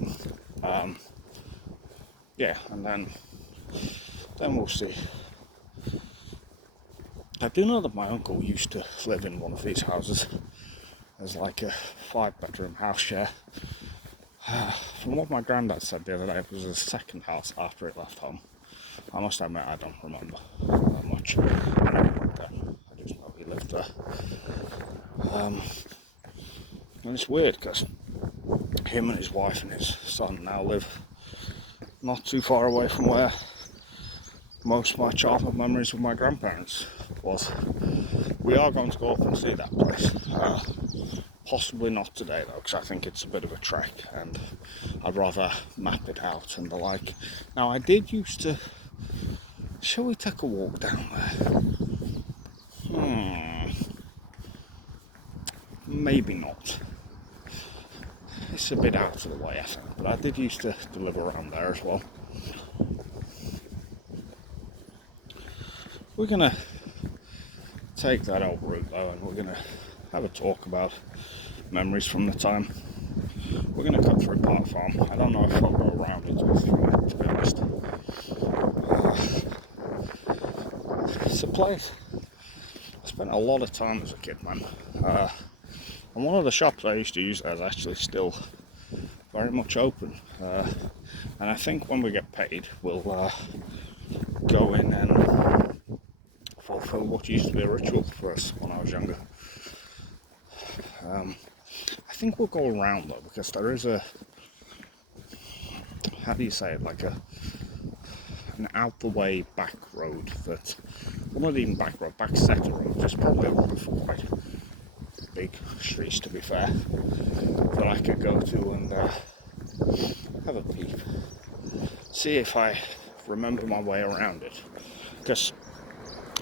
Yeah, and then we'll see. I do know that my uncle used to live in one of these houses. There's like a 5-bedroom house share. From what my granddad said the other day, it was his second house after he left home. I must admit, I don't remember that much. I never went there. I just know he lived there. And it's weird because him and his wife and his son now live not too far away from where most of my childhood memories with my grandparents was. We are going to go up and see that place. Possibly not today though, because I think it's a bit of a trek and I'd rather map it out and the like. Now I did used to... Shall we take a walk down there? Maybe not. it's a bit out of the way, I think, but I did used to deliver around there as well. We're gonna take that old route though, and we're gonna have a talk about memories from the time. We're gonna cut through Park Farm. I don't know if I'll go around it or through it, to be honest. It's a place I spent a lot of time as a kid, man. And one of the shops I used to use there is actually still very much open. And I think when we get paid, we'll go in and fulfill what used to be a ritual for us when I was younger. I think we'll go around though, because there is a, how do you say it, like an out the way back road that, well, not even back road, back set road. There's probably a lot of quite big streets, to be fair, that I could go to and have a peep, see if I remember my way around it. Because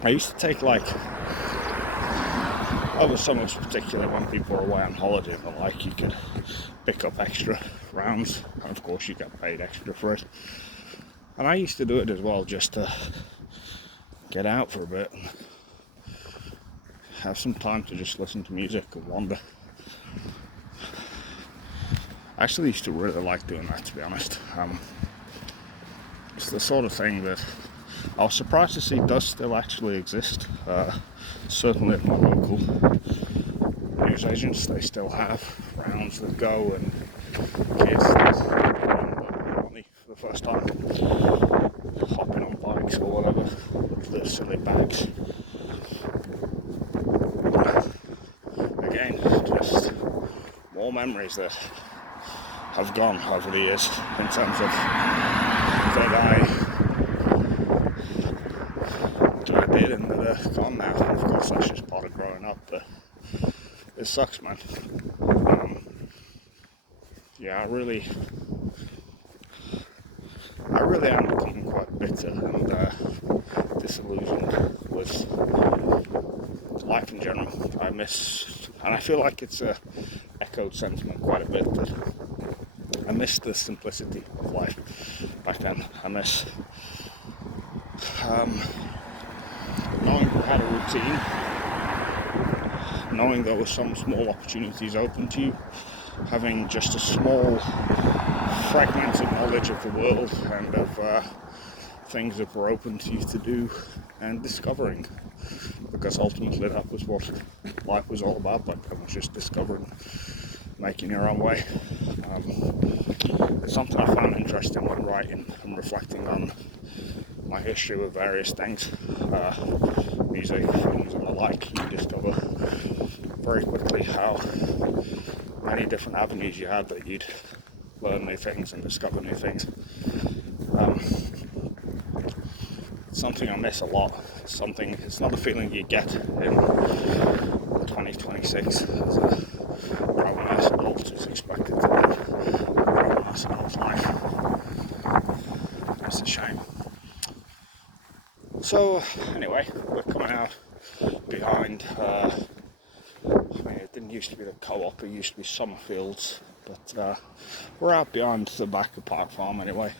I used to take, like, over summers particularly when people are away on holiday and the like, you could pick up extra rounds, and of course you get paid extra for it. And I used to do it as well, just to get out for a bit and have some time to just listen to music and wander. I actually used to really like doing that, to be honest. It's the sort of thing that I was surprised to see does still actually exist. Certainly at my local newsagents, they still have rounds that go, and kids that money for the first time, hopping on bikes or whatever with their silly bags. Again, just more memories that have gone over the years in terms of that I did and that are gone now. Of course, that's just part of growing up, but it sucks, man. Yeah, I really am becoming quite bitter and disillusioned with life in general. I miss, and I feel like it's echoed sentiment quite a bit, that I miss the simplicity of life back then. I miss knowing we had a routine, knowing there were some small opportunities open to you, having just a small fragmented knowledge of the world and of things that were open to you to do, and discovering, because ultimately that was what life was all about back then, was just discovering, making your own way. It's something I found interesting when writing and reflecting on my history with various things, music, films and the like. You discover very quickly how many different avenues you had that you'd learn new things and discover new things. It's something I miss a lot. It's not a feeling you get in 2026 as a grown-ass adult is expected to live a grown-ass adult's life. It's a shame. So anyway, we're coming out behind, it didn't used to be the Co-op, it used to be Summerfields, but we're out behind the back of Park Farm anyway.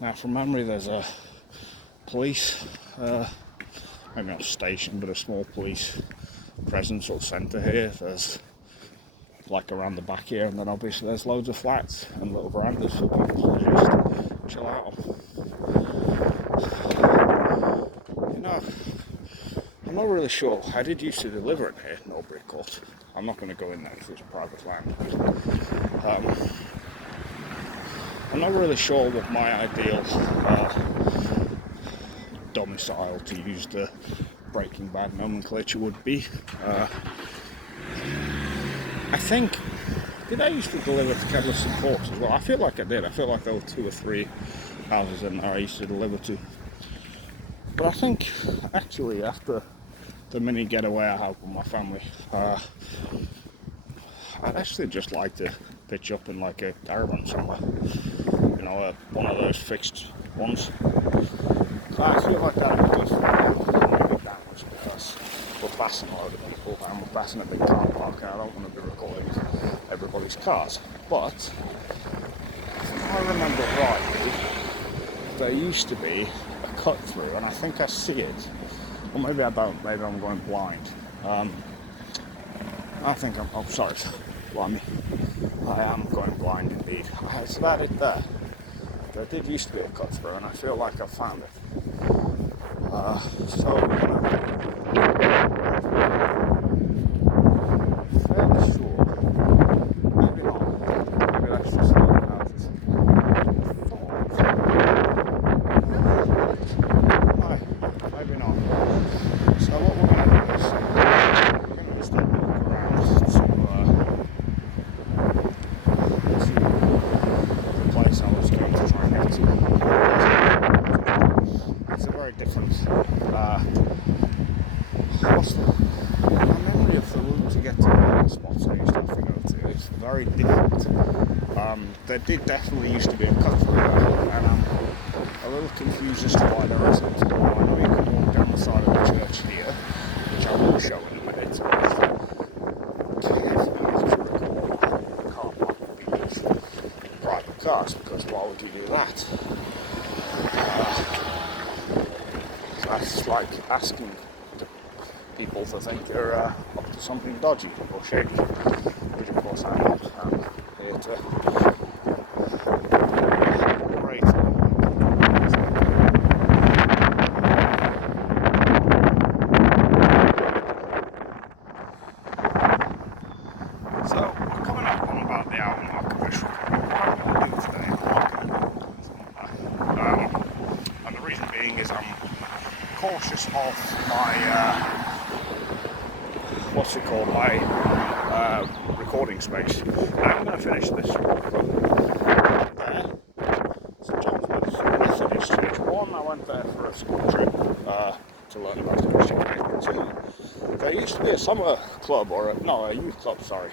Now from memory there's a police, maybe not a station, but a small police presence or centre here. There's like around the back here, and then obviously there's loads of flats and little verandas for people to just chill out on. You know, I'm not really sure. I did used to deliver in here, Norbury Court. I'm not going to go in there because it's private land. I'm not really sure what my ideal domicile, to use the Breaking Bad nomenclature, would be. I think, did I used to deliver to Kedleston Court as well? I feel like I did. I feel like there were 2 or 3 houses in there I used to deliver to. But I think, actually, after the mini getaway I had with my family, I'd actually just like to pitch up in like a caravan somewhere. You know, one of those fixed ones. I feel like that would be good for maybe damage, because we're passing a load of people and we're passing a big car park and I don't want to be recording everybody's cars. But if I remember rightly, there used to be a cut through, and I think I see it. Or maybe I don't, maybe I'm going blind. I think I'm, oh sorry, blimey. I am going blind indeed. Is that it there? There did used to be a cut through, and I feel like I found it. So, fairly sure. Maybe not. Maybe that's just not houses. No, maybe not. So what we're going to do is we're going to just have a look around to the place I was going to try and get to. It's a very different. My memory of the route to get to the spots I used to have to go to is very different. There did definitely used to be a cut through, and I'm a little confused as to why there isn't. I know you can walk down the side of the church here, which I will show in a minute. Car park with private cars, because why would you do that? That's like asking people to think you're up to something dodgy or shady, which of course I'm not. I'm here to operate. So we're coming up on about the hour mark, which we're going to do today. And the reason being is I'm cautious of my my recording space. I'm going to finish this walk there. St John's Methodist Church. One, I went there for a school trip to learn about the Christian faith. Two, there used to be a summer club, or a youth club, sorry.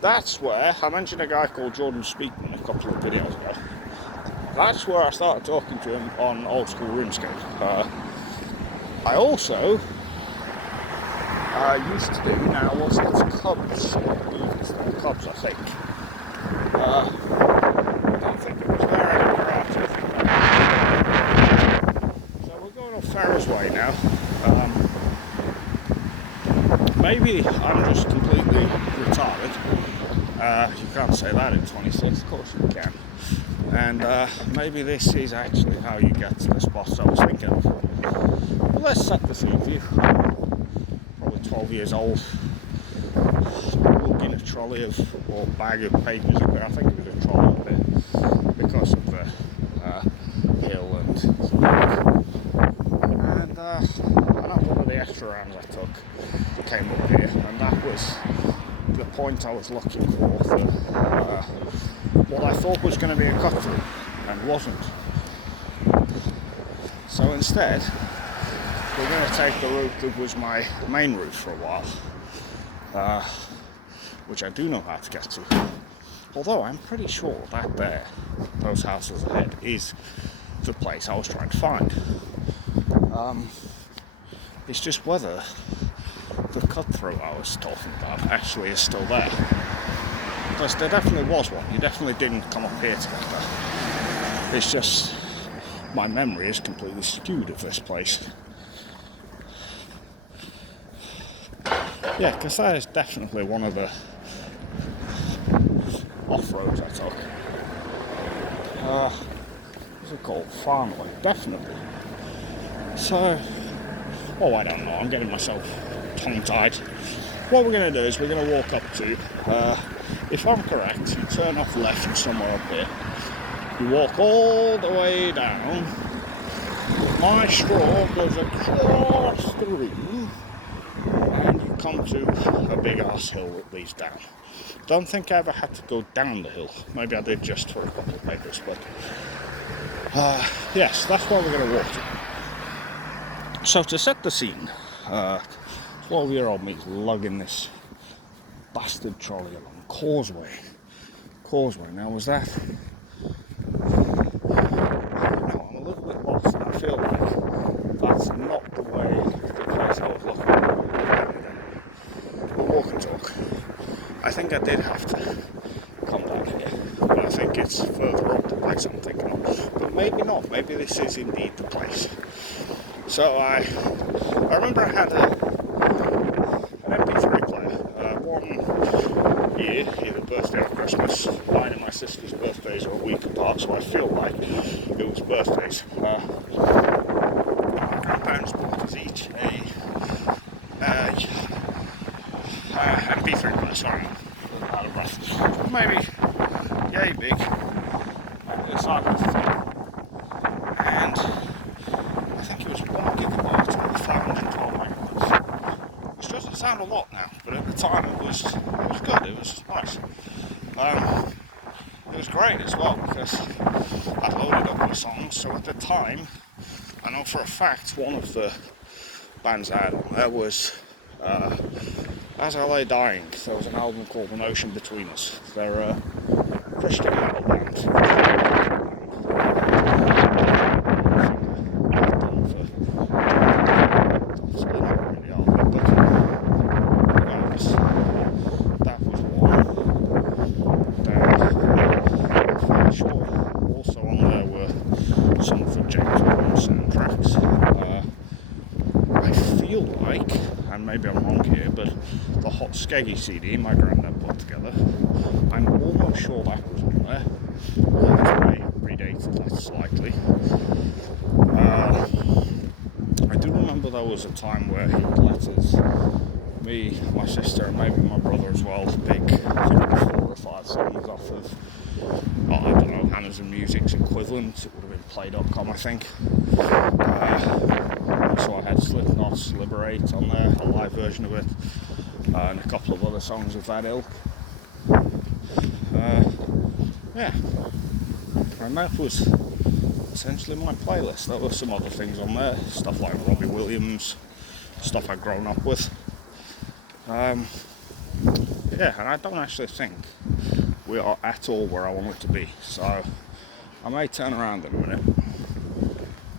That's where I mentioned a guy called Jordan Speakman a couple of videos ago. That's where I started talking to him on old school RuneScape. I also used to do, now what's it, Cubs, I believe it's the Cubs, I think. I don't think it was there anymore after. So we're going off Farrer's Way now. Maybe I'm just completely retarded. You can't say that in 26, of course you can. And maybe this is actually how you get to the spots I was thinking of. Well, let's set the scene for you. Probably 12 years old, lugging a trolley or bag of papers up there. I think it was a trolley up there because of the hill and one of the extra rounds I took came up here, and that was the point I was looking for what I thought was going to be a cut through and wasn't. So instead, we're going to take the route that was my main route for a while, which I do know how to get to. Although I'm pretty sure that there, those houses ahead, is the place I was trying to find. It's just whether the cut through I was talking about actually is still there. Because there definitely was one. You definitely didn't come up here to get there. It's just my memory is completely skewed of this place. Yeah, because that is definitely one of the off-roads I took. What's it called? Farmway, definitely. So, I don't know, I'm getting myself tongue-tied. What we're going to do is we're going to walk up to, if I'm correct, you turn off left somewhere up here. You walk all the way down. My straw goes across the room, and you come to a big ass hill that leads down. Don't think I ever had to go down the hill. Maybe I did just for a couple of papers, but yes, that's where we're going to walk to. So to set the scene, 12-year-old me lugging this bastard trolley along Causeway. Now was that? No, I'm a little bit lost, and I feel like that's not the way, the place I was looking for. We'll walk and talk. I think I did have to come down here, but I think it's further up the place I'm thinking of. But maybe not, maybe this is indeed the place. So I remember I had an MP3 player. One year, either birthday or Christmas, mine and my sister's birthdays are a week apart, so I feel like it was birthdays. My grandparents bought us each a MP3 player, sorry, I'm out of breath. Maybe yay big, maybe the size of the thing, and I think it was 1 gigabyte or 512 megabytes, which doesn't sound a lot now, but at the time it was good, it was nice. It was great as well because I loaded up the songs, so at the time, I know for a fact one of the bands I had on there was As I Lay Dying. There was an album called An Ocean Between Us. They're a Christian metal band. So they're not really all good, but that was one. I'm fairly sure also on there were some of the James Bond soundtracks. I feel like, and maybe I'm wrong here, but the Hot Skeggy CD my granddad put together, I'm almost sure that was on there. That may predated that slightly. I do remember there was a time where he would let us, me, my sister, and maybe my brother as well, pick, I think it was 4 or 5 songs off of, I don't know, Hannah's and Music's equivalent. It would have been Play.com, I think. So I had Slipknot's Liberate on there, a live version of it, and a couple of other songs of that ilk. Yeah, and that was essentially my playlist. There were some other things on there, stuff like Robbie Williams, stuff I'd grown up with. Yeah, and I don't actually think we are at all where I want it to be, so I may turn around in a minute,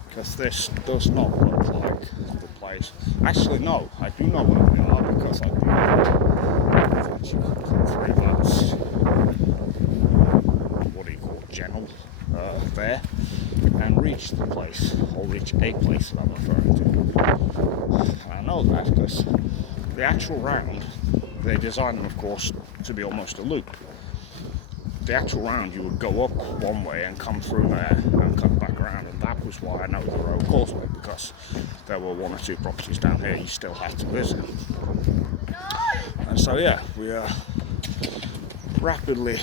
because this does not look like the place. Actually, no, I do know where we are, because I do I've actually got 3 votes, what do you call it, General, there, and reach the place, or reach a place that I'm referring to. And I know that because the actual round, they designed them, of course, to be almost a loop. The actual round, you would go up one way and come through there and come back around, and that was why I know the Royal Causeway, because there were 1 or 2 properties down here you still had to visit. And so yeah, we are rapidly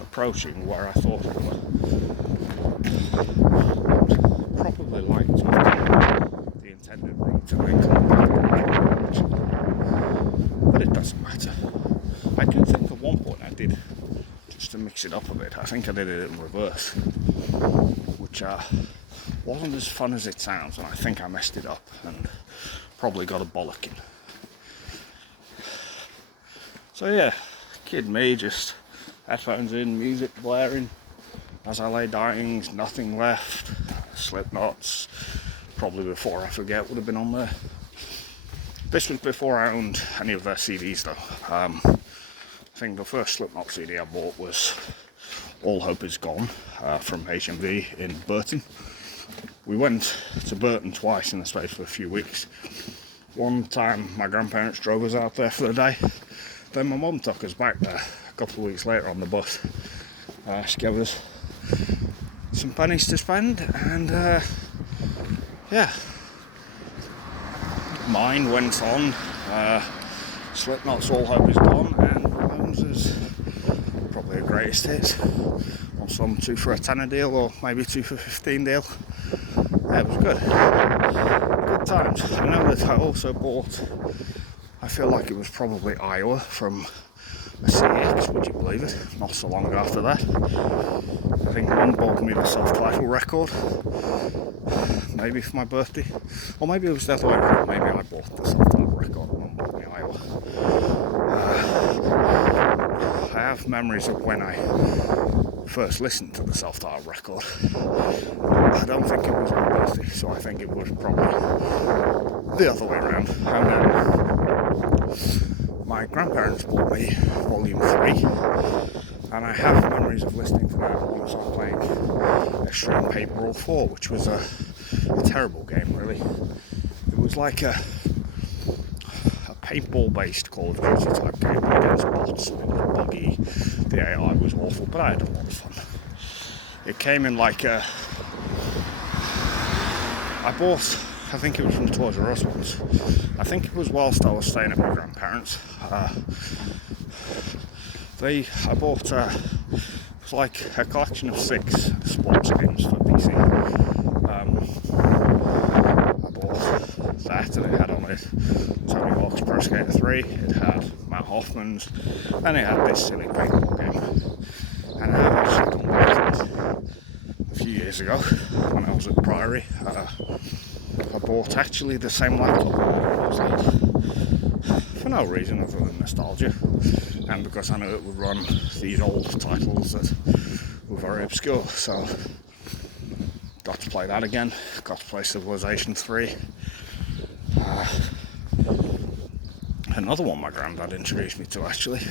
approaching where I thought we were. I'd probably like to have the intended route and then come back, but it doesn't matter. I do think at one point I did, to mix it up a bit, I think I did it in reverse, which wasn't as fun as it sounds, and I think I messed it up and probably got a bollocking. So yeah, kid me, just headphones in, music blaring, As I Lay Dying, Nothing Left, Slipknot's, probably Before I Forget would have been on there. This was before I owned any of their CDs though. I think the first Slipknot CD I bought was All Hope Is Gone from HMV in Burton. We went to Burton twice in the space of a few weeks. One time my grandparents drove us out there for the day, then my mum took us back there a couple of weeks later on the bus. She gave us some pennies to spend, and yeah, mine went on. Slipknot's All Hope Is Gone, and is probably a greatest hits on some 2 for a tenner deal, or maybe 2 for 15 deal. Yeah, it was good. Good times. I know that I also bought, I feel like it was probably Iowa from a CX, would you believe it? Not so long after that. I think Mum bought me the self-titled record, maybe for my birthday, or maybe it was the other way around. Maybe I bought the self-titled record and Mum bought me Iowa. I have memories of when I first listened to the self-titled record. I don't think it was my birthday, so I think it was probably the other way around. And my grandparents bought me Volume 3, and I have memories of listening to that alongside playing Extreme Paintball 4, which was a terrible game, really. It was like a paintball-based Call of Duty type game against bots, and it was buggy, the AI was awful, but I had a lot of fun. It came in like I think it was from Toys R Us once. I think it was whilst I was staying at my grandparents. I bought it was like a collection of 6 sports games for PC. I bought that, and it had on it Tony Hawk's Pro Skater 3, it had Matt Hoffman's, and it had this silly paintball game. And I have actually gone back to it a few years ago when I was at Priory. I bought actually the same laptop I was like, for no reason other than nostalgia, and because I knew it would run these old titles that were very obscure. So got to play that again, got to play Civilization 3. Another one my granddad introduced me to, actually.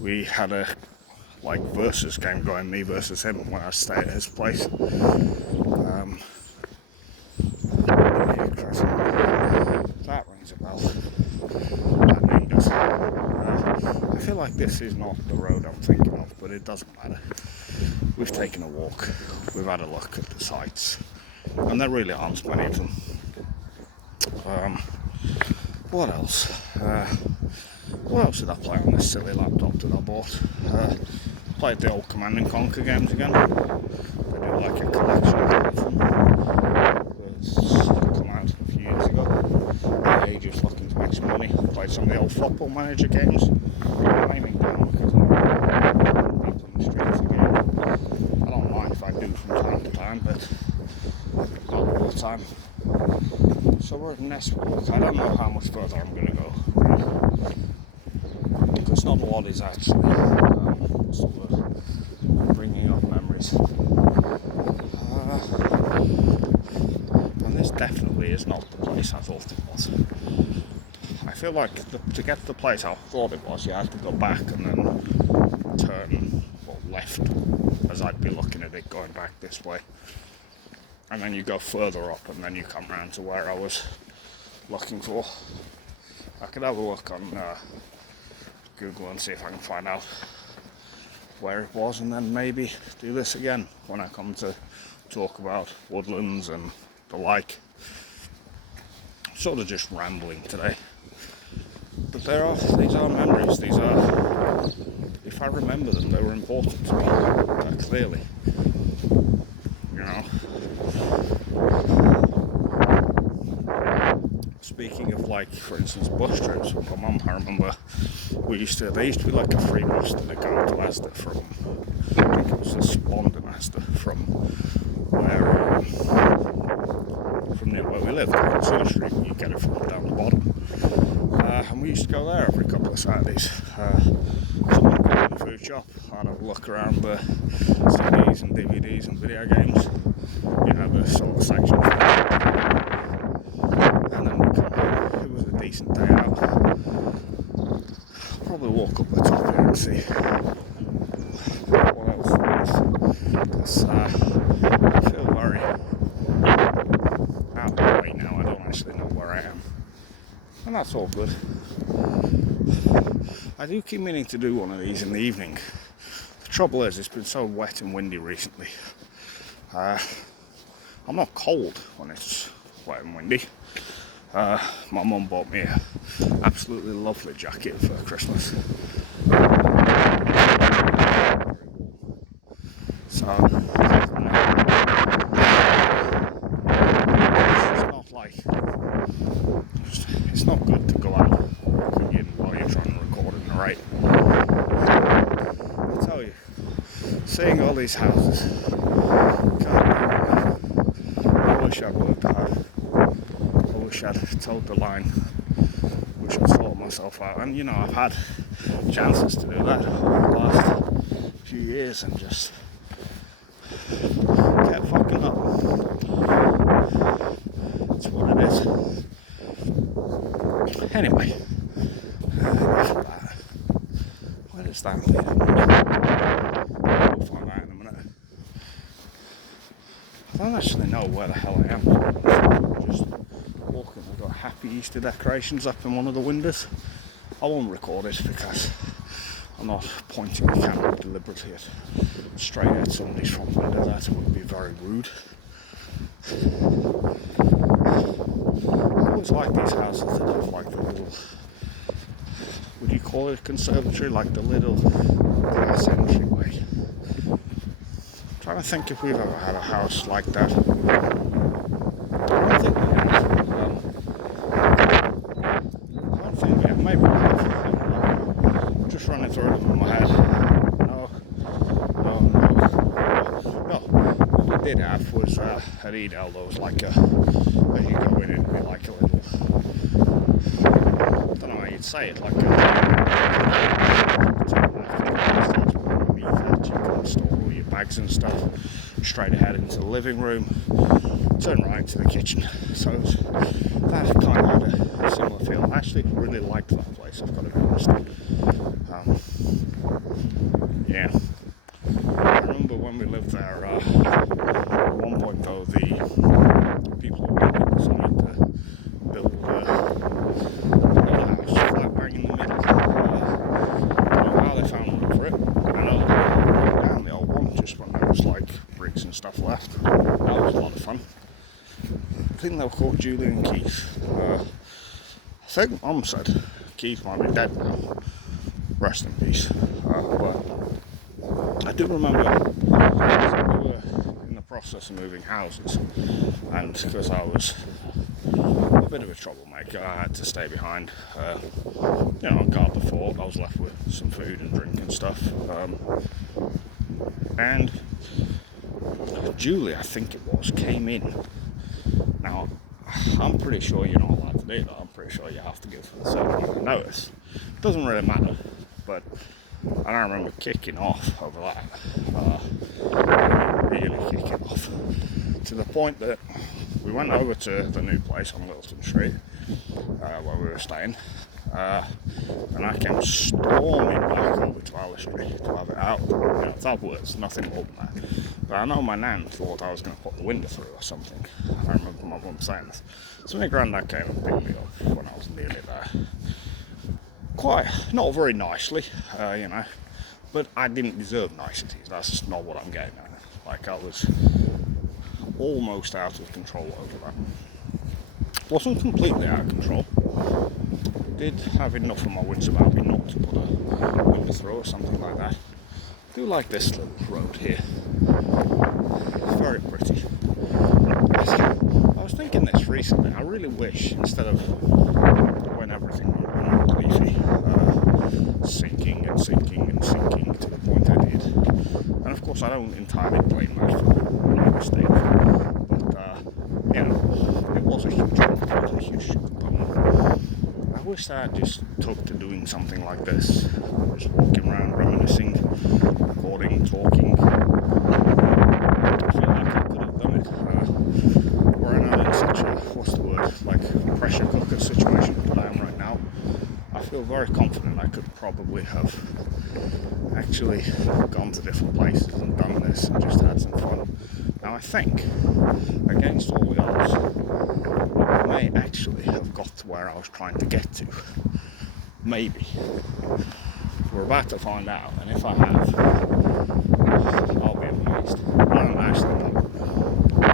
We had a versus game going, me versus him, when I stayed at his place. That rings a bell. That name does. I feel like this is not the road I'm thinking of, but it doesn't matter. We've taken a walk, we've had a look at the sites, and there really aren't many of them. What else? What else did I play on this silly laptop that I bought? Played the old Command & Conquer games again. They do like a collection of them. That's come out a few years ago. EA just looking to make some money. Played some of the old Football Manager games. Aiming down because I'm people in the streets again. I don't mind if I do from time to time, but not all the time. So we're at Nestwalk. I don't know how much further I'm going to go, because not a lot is actually sort of bringing up memories. And this definitely is not the place I thought it was. I feel like to get to the place I thought it was, you had to go back and then turn left, as I'd be looking at it going back this way. And then you go further up, and then you come round to where I was looking for. I could have a look on Google and see if I can find out where it was, and then maybe do this again when I come to talk about woodlands and the like. Sort of just rambling today. But these are memories. These are, if I remember them, they were important to me, clearly. You know. Speaking of, like, for instance, bus trips with my mum, I remember there used to be like a free bus that would go to Asda from, I think it was a Spondon Asda, from near where we lived, on South Street. You get it from down the bottom. And we used to go there every couple of Saturdays. Someone would go to the food shop, I'd have a look around the CDs and DVDs and video games, you know, the sort of section. And then we'd come home. It was a decent day out. Probably walk up the top here and see what else there is. Because I feel very out of the way now. I don't actually know where I am. And that's all good. I do keep meaning to do one of these in the evening. The trouble is, it's been so wet and windy recently. I'm not cold when it's wet and windy. My mum bought me an absolutely lovely jacket for Christmas. So it's not like, it's not good to go out while you're trying to record in the rain. I tell you, seeing all these houses, God, I wish I'd worked hard. I wish I'd told the line. Wish I'd sorted myself out. And you know, I've had chances to do that over the last few years and just kept fucking up. That's what it is. Anyway, enough of that. Where does that lead? We'll find out in a minute. I don't actually know where the hell I am. Just walking. I've got Happy Easter decorations up in one of the windows. I won't record it because I'm not pointing the camera deliberately straight at somebody's front window. That would be very rude. I always like these houses that have like the little, would you call it a conservatory? Like the little glass entryway. I'm trying to think if we've ever had a house like that. I don't think we have. I don't think we have. Maybe we have. I'm just running through it in my head. No. What we did have was at Edel, there was like a, as you go in, it'd be like a little, I don't know how you'd say it, like a, you can store all your bags and stuff straight ahead into the living room, turn right into the kitchen. So that kind of had a similar feel. I actually really liked that place, I've got to be honest. Yeah. I remember when we lived there, at one point though, the people who decided to build another house flat bang in the middle. I don't know how they found room for it. I know they broke down the old one just when there was like bricks and stuff left. That was a lot of fun. I think they were called Julie and Keith. I think Mum said Keith might be dead now. Rest in peace. But I do remember we were in the process of moving houses, and because I was a bit of a troublemaker, I had to stay behind, on guard the fort. I was left with some food and drink and stuff, and Julie, I think it was, came in. Now, I'm pretty sure you're not allowed to do that. I'm pretty sure you have to give a certain amount of notice. It doesn't really matter, but I don't remember kicking off over that, really kicking off, to the point that we went over to the new place on Littleton Street, where we were staying, and I came storming back over to Alice Street to have it out. That was nothing more than that. But I know my nan thought I was going to put the window through or something. I remember my mum saying this. So my granddad came and picked me up when I was nearly there. Quite, not very nicely, but I didn't deserve niceties. That's not what I'm getting at. Like, I was almost out of control over that. Wasn't completely out of control. Did have enough of my wits about me not to put a window through or something like that. I do like this little road here. Very pretty. I was thinking this recently. I really wish, instead of when everything went leafy, sinking to the point I did. And of course, I don't entirely blame that for my mistake. But it was a huge component. I wish that I just took to doing something like this. Just walking around, reminiscing, recording, talking. I feel like I could have done it. Where I'm in such a, pressure cooker situation that I am right now. I feel very confident I could probably have actually gone to different places and done this and just had some fun. Now I think, against all the odds, I may actually have got to where I was trying to get to. Maybe. We're about to find out, and if I have, I'll be amazed. I don't actually know.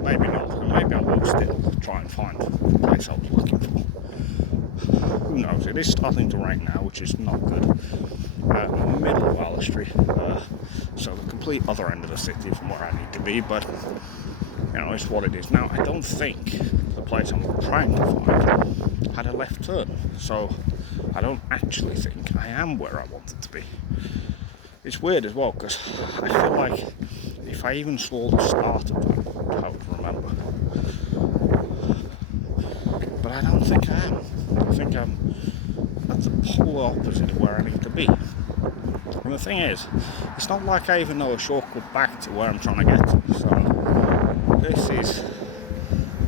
Maybe not, and maybe I will still try and find the place I was looking for. Who knows? It is starting to rain now, which is not good. In the middle of Alice Street, so the complete other end of the city from where I need to be, but it's what it is. Now, I don't think the place I'm trying to find had a left turn, so I don't actually think I am where I wanted to be. It's weird as well, because I feel like if I even saw the start of that, I would remember. But I don't think I am. I think I'm at the polar opposite of where I need to be. And the thing is, it's not like I even know a shortcut back to where I'm trying to get to, so this is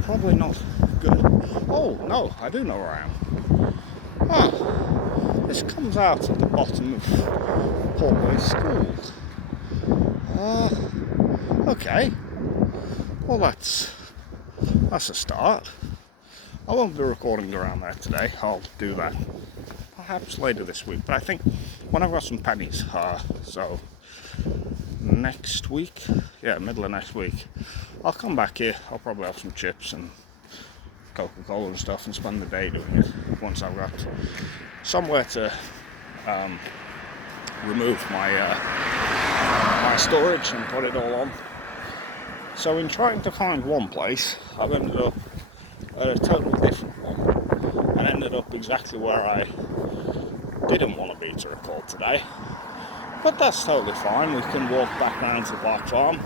probably not good. Oh, no, I do know where I am. this comes out at the bottom of Hallway School. Okay. Well, that's a start. I won't be recording around there today. I'll do that perhaps later this week. But I think when I've got some pennies, so next week, middle of next week, I'll come back here. I'll probably have some chips and Coca-Cola and stuff and spend the day doing it once I've got somewhere to remove my my storage and put it all on. So in trying to find one place, I've ended up at a totally different one and ended up exactly where I didn't want to be to record today. But that's totally fine. We can walk back around to the Black Farm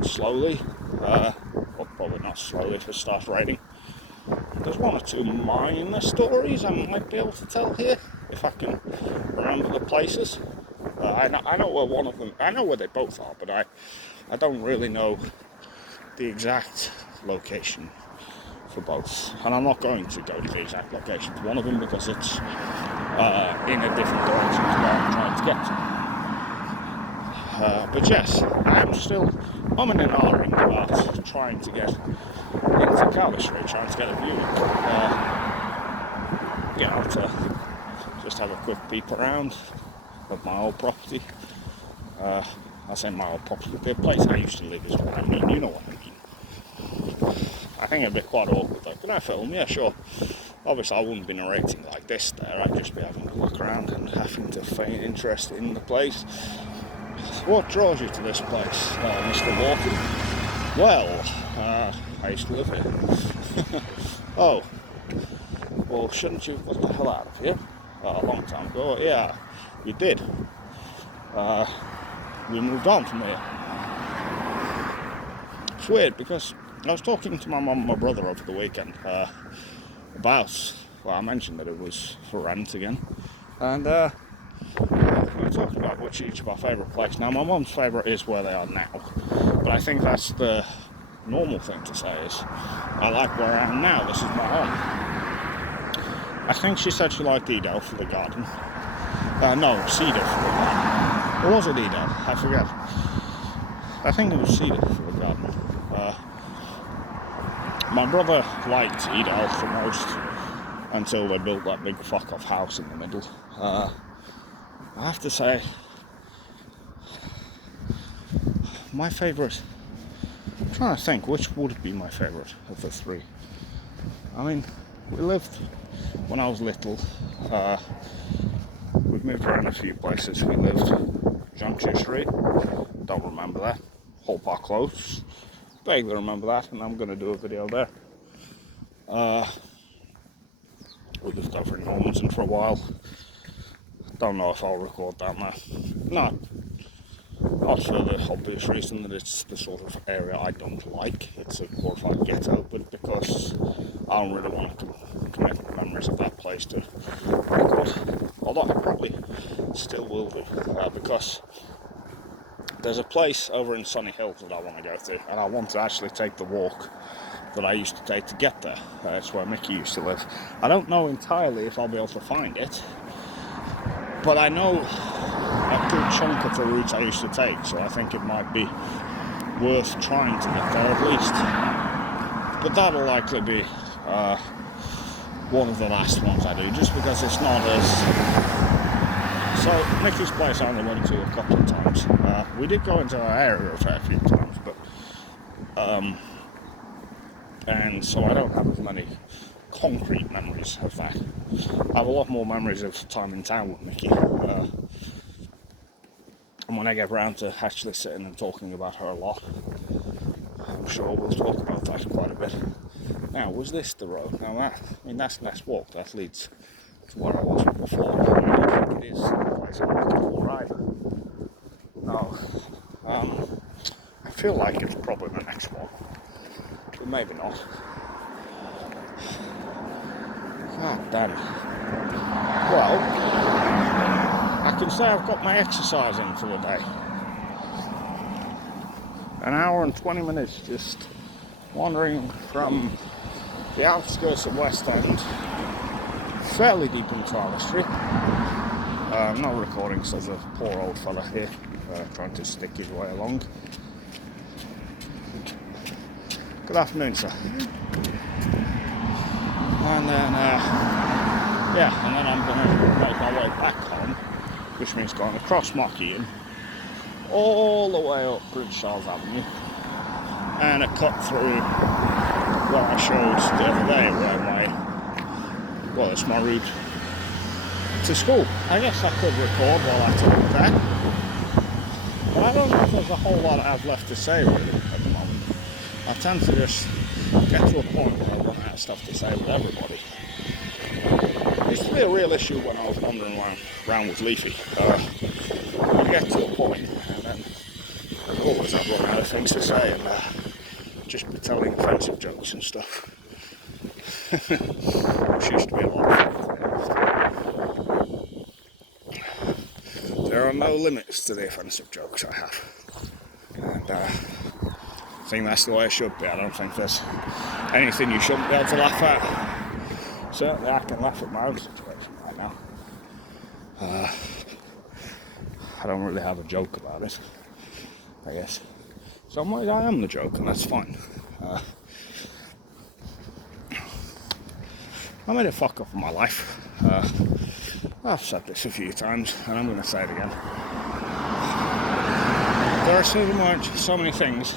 slowly. Well, probably not slowly if it starts raining. There's one or two minor stories I might be able to tell here if I can remember the places. I know where one of them. I know where they both are, but I don't really know the exact location for both. And I'm not going to go to the exact location for one of them because it's in a different direction to where I'm trying to get to. But yes, I am still umming and ahhing about trying to get into Calvert Street, trying to get a view. To just have a quick peep around of my old property. I say my old property, the place I used to live is what I mean, you know what I mean. I think it'd be quite awkward though. Can I film? Yeah, sure. Obviously I wouldn't be narrating like this there, I'd just be having to look around and having to feign interest in the place. What draws you to this place, Mr. Walton? Well, I used to live here. Oh, well shouldn't you get the hell out of here? A long time ago, yeah, you did. We moved on from here. It's weird because I was talking to my mum and my brother over the weekend about, well, I mentioned that it was for rent again, and we were talking about which each of our favourite places. Now, my mum's favourite is where they are now, but I think that's the normal thing to say is, I like where I am now, this is my home. I think she said she liked Edel for the garden. No, Cedar for the garden. Or was it Edel? I forget. I think it was Cedar for the garden. My brother liked Edel the most until they built that big fuck-off house in the middle. I have to say, my favourite, I'm trying to think which would be my favourite of the three. I mean, we lived, when I was little, we've moved around a few places. We lived Junction Street, don't remember that. Hall Park Close, vaguely remember that, and I'm going to do a video there. We lived over in Normanton for a while. Don't know if I'll record down there. Not for the obvious reason that it's the sort of area I don't like. It's a glorified ghetto, but because I don't really want to commit memories of that place to record. Although I probably still will do, because there's a place over in Sunny Hills that I want to go to, and I want to actually take the walk that I used to take to get there. It's where Mickey used to live. I don't know entirely if I'll be able to find it, but I know a good chunk of the route I used to take, so I think it might be worth trying to get there at least. But that'll likely be one of the last ones I do, just because it's not as... So, Mickey's place I only went to a couple of times. We did go into our area a fair few times, but... and so I don't have as many concrete memories of that. I have a lot more memories of time in town with Mickey. And when I get around to actually sitting and talking about her a lot, I'm sure we'll talk about that quite a bit. Now, was this the road? Now that, I mean, that's less walk, that leads to where I was before. I don't think it is the place I'm looking for either. No. I feel like it's probably the next one. But maybe not. God damn. Well, I can say I've got my exercise in for the day. An hour and 20 minutes just wandering from the outskirts of West End fairly deep into our history. I'm not recording because there's a poor old fella here trying to stick his way along. Good afternoon, sir. And then, I'm going to make my way back home, which means going across Mockingham, all the way up Prince Charles Avenue, and a cut through where I showed the other day where it's my route to school. I guess I could record while I talk there, but I don't know if there's a whole lot I have left to say really at the moment. I tend to just get to a point where I run out of stuff to say with everybody. It used to be a real issue when I was wandering around with Leafy. I get to a point and then always I'd run out of things to say and just be telling offensive jokes and stuff. Which used to be a lot of fun. There are no limits to the offensive jokes I have. And I think that's the way it should be. I don't think there's anything you shouldn't be able to laugh at. Certainly I can laugh at my own situation right now. I don't really have a joke about it, I guess. Some ways I am the joke, and that's fine. I made a fuck up in my life. I've said this a few times, and I'm going to say it again. There are so many things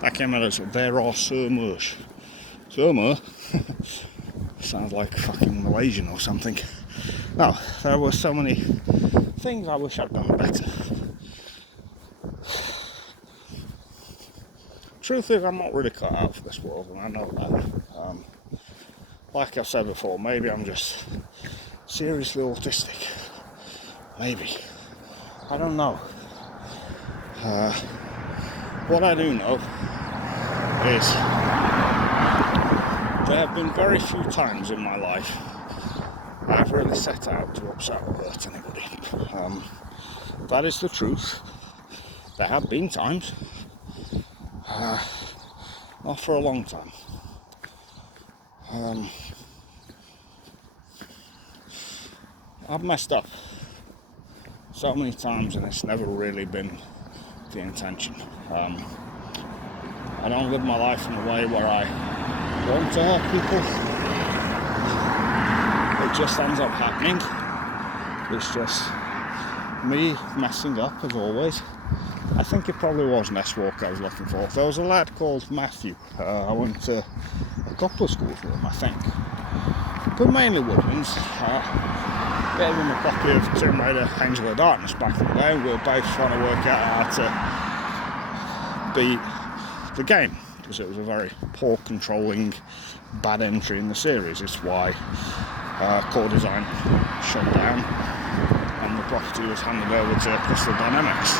that came out as there are so much. So much? Sounds like fucking Malaysian or something. No, there were so many things I wish I'd done better. Truth is, I'm not really cut out for this world, and I know that. Like I've said before, maybe I'm just seriously autistic. Maybe. I don't know. What I do know is there have been very few times in my life I've really set out to upset or hurt anybody. That is the truth. There have been times. Not for a long time. I've messed up so many times and it's never really been the intention. I don't live my life in a way where I want to hurt people. It just ends up happening. It's just me messing up as always. I think it probably was Ness Walk I was looking for. There was a lad called Matthew. I went to a couple of schools with him, I think. But mainly Woodlands. Gave him a copy of Tomb Raider Angel of Darkness back in the day, and we were both trying to work out how to beat the game, because it was a very poor controlling, bad entry in the series. It's why Core Design shut down and the property was handed over to Crystal Dynamics.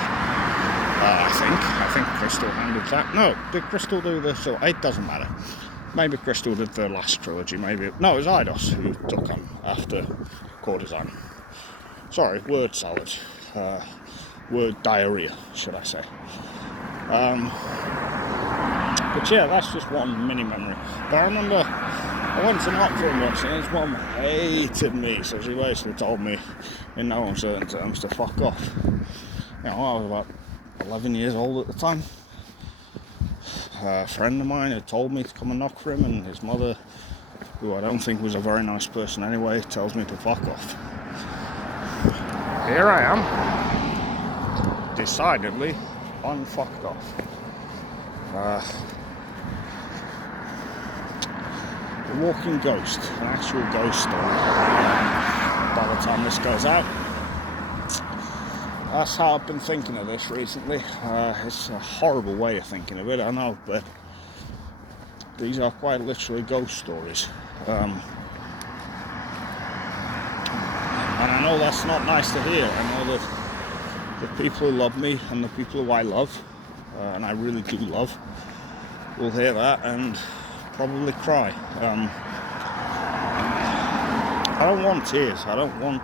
I think Crystal handled that. No, did Crystal do the... So it doesn't matter. Maybe Crystal did the last trilogy, maybe... No, it was Eidos who took on after Core Design. Sorry, word salad. Word diarrhea, should I say. But yeah, that's just one mini memory. But I remember I went to Knockford once and his mum hated me, so she basically told me in no uncertain terms to fuck off. You know, I was about 11 years old at the time. A friend of mine had told me to come and knock for him, and his mother, who I don't think was a very nice person anyway, tells me to fuck off. Here I am, decidedly unfucked off. A walking ghost, an actual ghost story. By the time this goes out, that's how I've been thinking of this recently. It's a horrible way of thinking of it, I know, but these are quite literally ghost stories. And I know that's not nice to hear. I know that the people who love me and the people who I love, and I really do love, will hear that and probably cry. I don't want tears. I don't want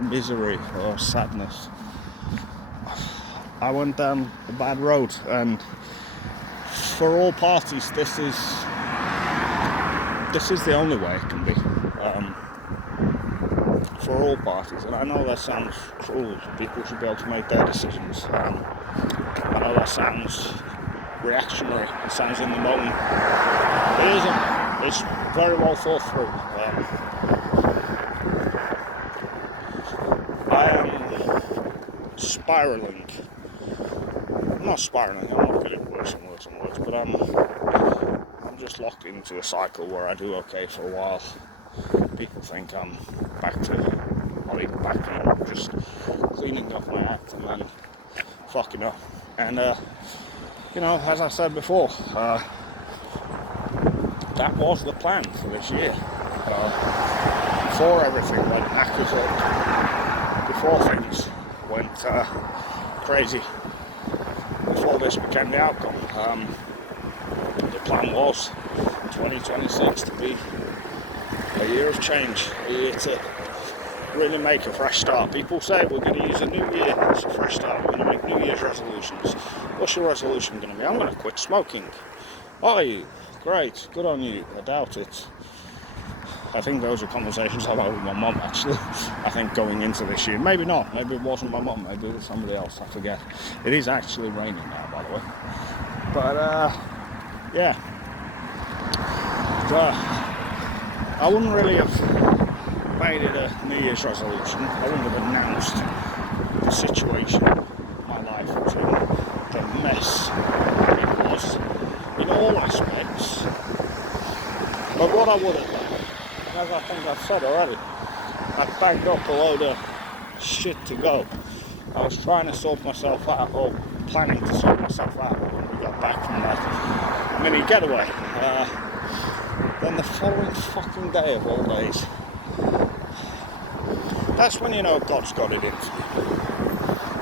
misery or sadness. I went down a bad road, and for all parties, this is the only way it can be. for all parties. And I know that sounds cruel. People should be able to make their decisions. I know that sounds reactionary. It sounds in the moment. It isn't. It's very well thought through. I am spiraling. I'm not spiraling. I'm not good at words, but I'm just locked into a cycle where I do okay for a while. People think I'm back and just cleaning up my act and then fucking up. And as I said before, that was the plan for this year. Before everything went knackers up, before things went crazy, before this became the outcome, the plan was 2026 to be a year of change, a year to really make a fresh start. People say we're going to use a new year as a fresh start, we're going to make New Year's resolutions. What's your resolution going to be? I'm going to quit smoking. Are you? Great, good on you. I doubt it. I think those are conversations I've had with my mum, actually. I think going into this year. Maybe not. Maybe it wasn't my mum. Maybe it was somebody else. I forget. It is actually raining now, by the way. But, yeah. I wouldn't really have made it a New Year's resolution. I wouldn't have announced the situation of my life to the mess it was in all aspects. But what I would have done, as I think I've said already, I bagged up a load of shit to go. I was trying to sort myself out, or planning to sort myself out when we got back from that mini getaway. Then the following fucking day of all days, that's when you know God's got it in for you.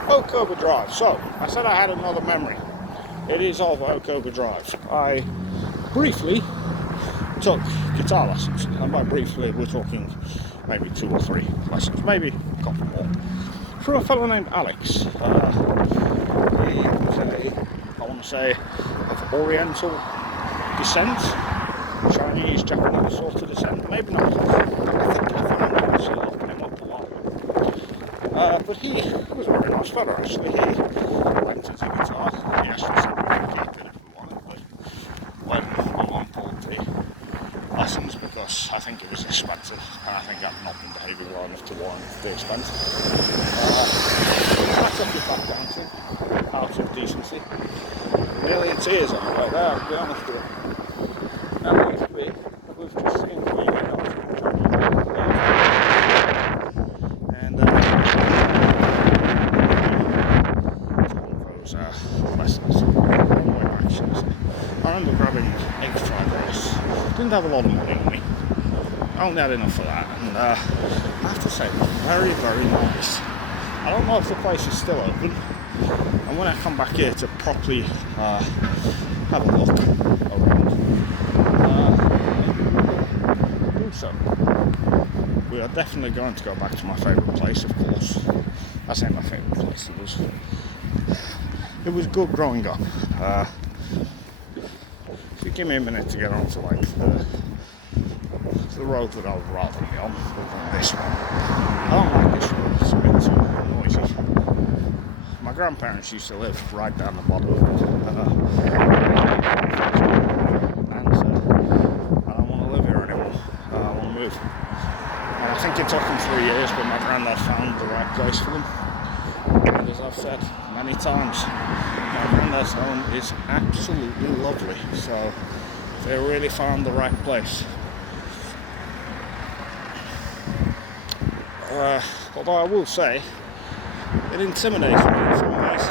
Oakover Drive. So, I said I had another memory. It is of Oakover Drive. I briefly took guitar lessons, and by briefly we're talking maybe 2 or 3 lessons, maybe a couple more, from a fellow named Alex. He was I want to say, of Oriental descent, Chinese, Japanese sort of descent, maybe not. I think I found him up a while. But he was a very nice fellow, actually. He lent us a guitar. He actually said we could keep it if we wanted, but when my mum pulled the lessons, because I think it was expensive, and I think I've not been behaving well enough to warrant the expense. I took it back down to out of decency. Nearly in tears on the way there, I'll be honest with you. And it was just seeing the way I was and those lessons on the way back, should I say. I remember grabbing egg fried rice. Didn't have a lot of money on me. I only had enough for that, and I have to say, very, very nice. I don't know if the place is still open, and when I come back here to properly have a look around, do so. We are definitely going to go back to my favourite place, of course. I say my favourite place. It was good growing up. If you give me a minute to get onto like the road that I would rather be on than this one. I don't like this road, it's a bit too noisy. My grandparents used to live right down the bottom of it. And I don't want to live here anymore. I want to move. And I think it took them 3 years, but my granddad found the right place for them. And as I've said many times, my granddad's home is absolutely lovely. So they really found the right place. Although I will say, it intimidates me in some ways.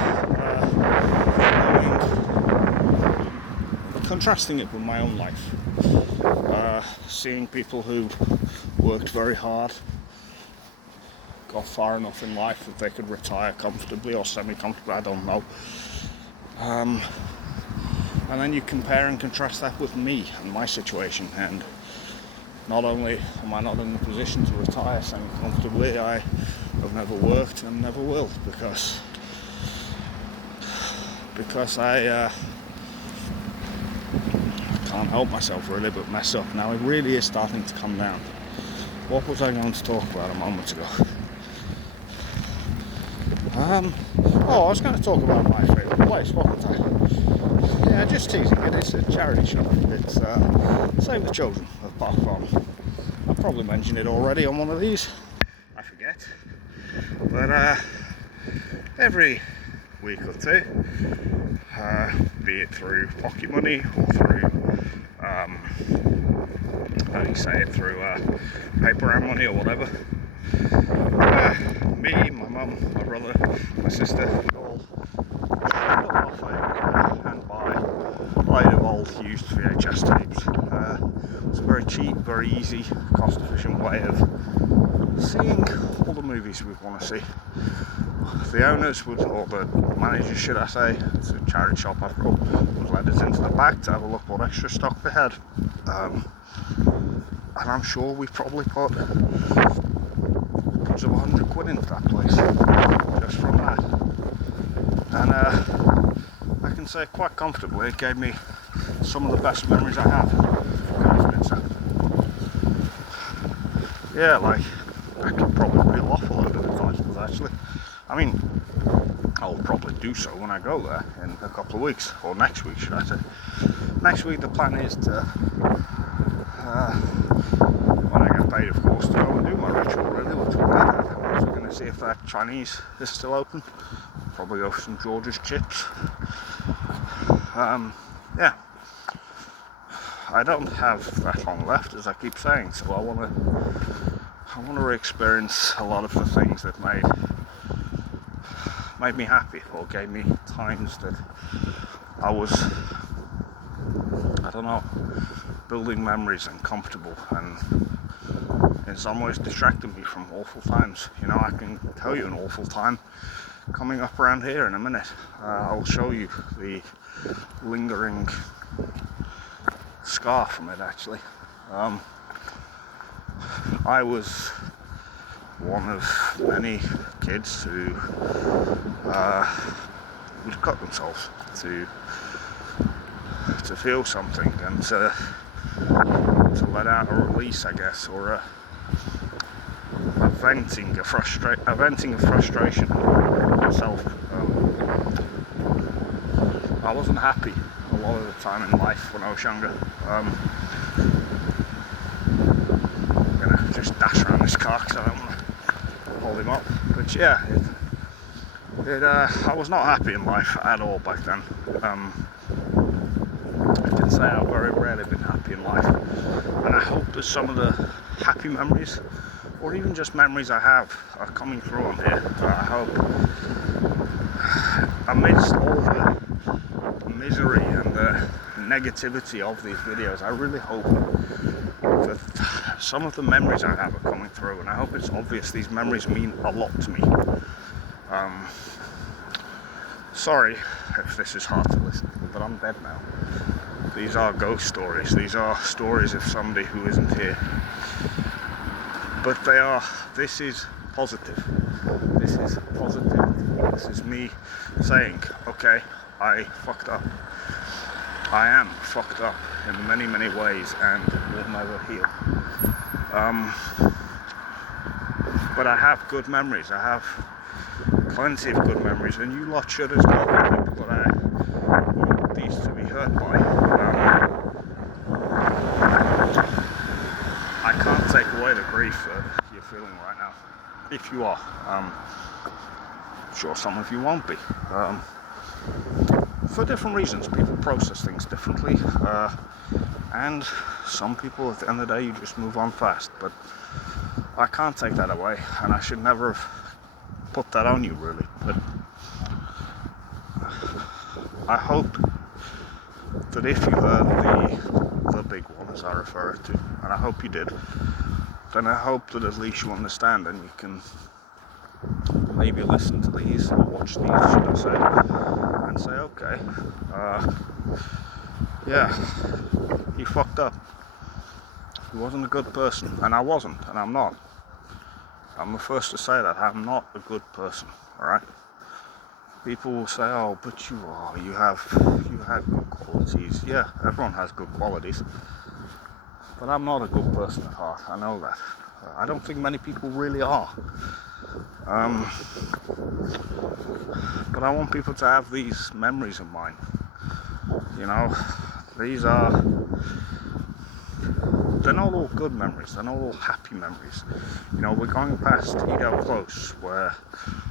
Contrasting it with my own life. Seeing people who worked very hard, got far enough in life that they could retire comfortably or semi-comfortably, I don't know. And then you compare and contrast that with me and my situation, and not only am I not in a position to retire semi-comfortably, I have never worked and never will, because I can't help myself really but mess up. Now it really is starting to come down. What was I going to talk about a moment ago? I was going to talk about my favourite place, wasn't I? Yeah, just teasing it. It's a charity shop. It's Save the Children of Park Farm. I probably mentioned it already on one of these. I forget. But every week or two, be it through pocket money or through, how do you say it, through paper round money or whatever, me, my mum, my brother, my sister, all trundle off and buy a load of old used VHS tapes. It's a very cheap, very easy, cost-efficient way of seeing all the movies we want to see. The owners would, or the managers should I say, it's a charity shop after all, would let us into the back to have a look what extra stock they had. And I'm sure we probably put upwards of 100 quid into that place, just from that. And I can say quite comfortably it gave me some of the best memories I have. Yeah, like, I could probably reel off a load of the titles actually. I mean, I'll probably do so when I go there in a couple of weeks, or next week should I say. Next week the plan is to, when I get paid of course, to go and do my ritual really, which will be that. I'm also going to see if that Chinese is still open. Probably go for some George's chips. Yeah. I don't have that long left, as I keep saying, so I want to re-experience a lot of the things that made me happy, or gave me times that I was, I don't know, building memories and comfortable, and in some ways distracted me from awful times. You know, I can tell you an awful time coming up around here in a minute. I'll show you the lingering scar from it actually. I was one of many kids who would cut themselves to feel something and to let out a release, I guess, or a venting of frustration myself. I wasn't happy a lot of the time in life when I was younger. I'm gonna just dash around this car because I don't want to hold him up. But yeah, I was not happy in life at all back then. I can say I've very rarely been happy in life, and I hope that some of the happy memories, or even just memories I have, are coming through on here. I hope, amidst all the misery and the negativity of these videos, I really hope that some of the memories I have are coming through, and I hope it's obvious these memories mean a lot to me. Sorry if this is hard to listen to, but I'm dead now. These are ghost stories. These are stories of somebody who isn't here. But this is positive. This is positivity. This is me saying, okay, I fucked up. I am fucked up in many, many ways and will never heal. But I have good memories. I have plenty of good memories, and you lot should as well, people that I want these to be heard by. I can't take away the grief that you're feeling right now, if you are. I'm sure some of you won't be. For different reasons, people process things differently, and some people at the end of the day you just move on fast, but I can't take that away, and I should never have put that on you really. But I hope that if you heard the big one, as I refer to, and I hope you did, then I hope that at least you understand and you can maybe listen to these or watch these, should I say, and say, okay, yeah, he fucked up. He wasn't a good person, and I wasn't, and I'm not. I'm the first to say that. I'm not a good person, alright? People will say, oh, but you are, you have good qualities. Yeah, everyone has good qualities. But I'm not a good person at heart, I know that. I don't think many people really are. But I want people to have these memories of mine. You know, they're not all good memories, they're not all happy memories. You know, we're going past Edel Close, where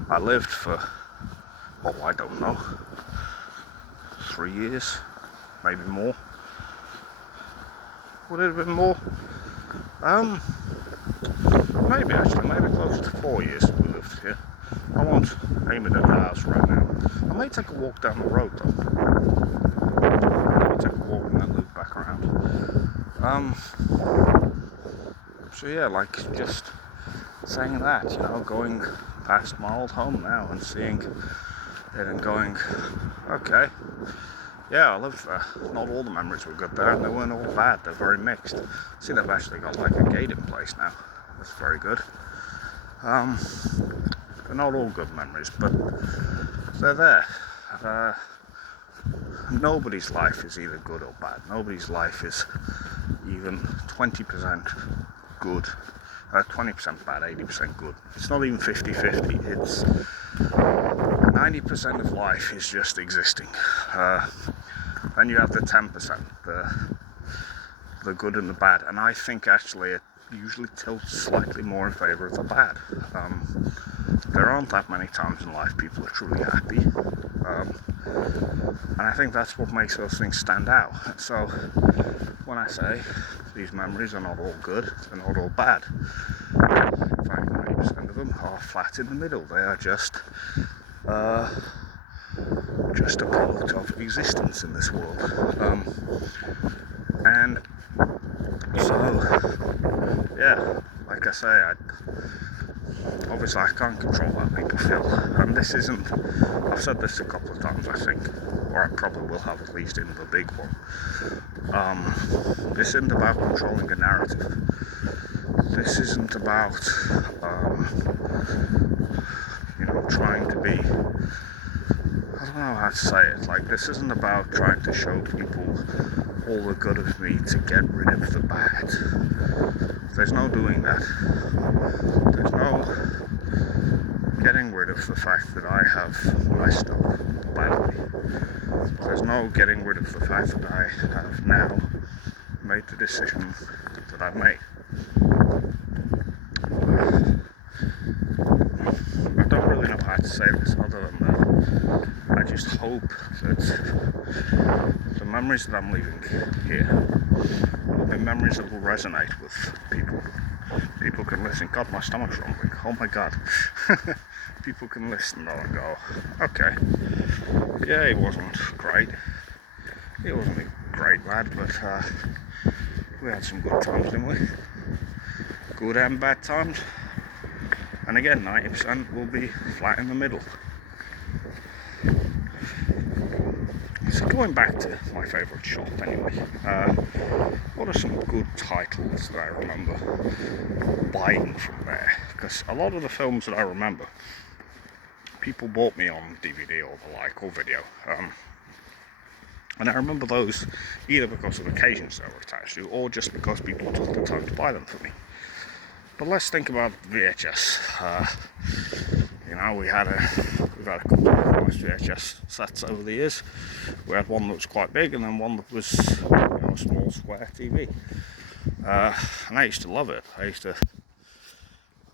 I lived for, I don't know, 3 years, maybe more. Would it have been more? Maybe closer to 4 years we lived here. I won't aim it at the house right now. I may take a walk down the road though. Maybe take a walk and then loop back around. So yeah, like just saying that, you know, going past my old home now and seeing it and going, okay, yeah, I lived there. Not all the memories were good there, and they weren't all bad. They're very mixed. See, they've actually got like a gate in place now. That's very good. They're not all good memories, but they're there. Nobody's life is either good or bad. Nobody's life is even 20% good, 20% bad, 80% good. It's not even 50-50. It's 90% of life is just existing. Then you have the 10%, the good and the bad. And I think actually it usually tilts slightly more in favour of the bad. There aren't that many times in life people are truly happy. And I think that's what makes those things stand out. So when I say these memories are not all good, they're not all bad. In fact, 90% of them are flat in the middle. They are just a product of existence in this world. And so, yeah, like I say, obviously I can't control how people feel, and this isn't, I've said this a couple of times I think, or I probably will have at least in the big one, this isn't about controlling a narrative, this isn't about, trying to be, I don't know how to say it, like this isn't about trying to show people all the good of me to get rid of the bad. There's no doing that. There's no getting rid of the fact that I have messed up badly. There's no getting rid of the fact that I have now made the decision that I've made. I don't really know how to say this other than that. I just hope that the memories that I'm leaving here will be memories that will resonate with people. People can listen. God, my stomach's rumbling. Oh my God. People can listen though and go, okay, yeah, he wasn't great. He wasn't a great lad, but we had some good times, didn't we? Good and bad times. And again, 90% will be flat in the middle. So going back to my favourite shop anyway, what are some good titles that I remember buying from there? Because a lot of the films that I remember, people bought me on DVD or the like, or video. And I remember those either because of occasions they were attached to, or just because people took the time to buy them for me. But let's think about VHS. We've had a couple of nice VHS sets over the years. We had one that was quite big, and then one that was a small square TV. And I used to love it. I used to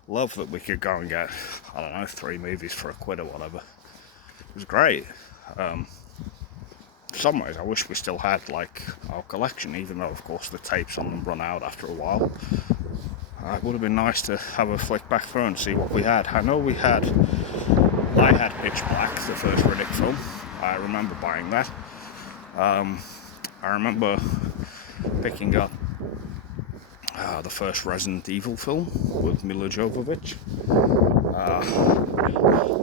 love that we could go and get, 3 movies for £1 or whatever. It was great. In some ways I wish we still had like our collection, even though of course the tapes on them run out after a while. It would have been nice to have a flick back through and see what we had. I had Pitch Black, the first Riddick film. I remember buying that. I remember picking up the first Resident Evil film with Milla Jovovich. I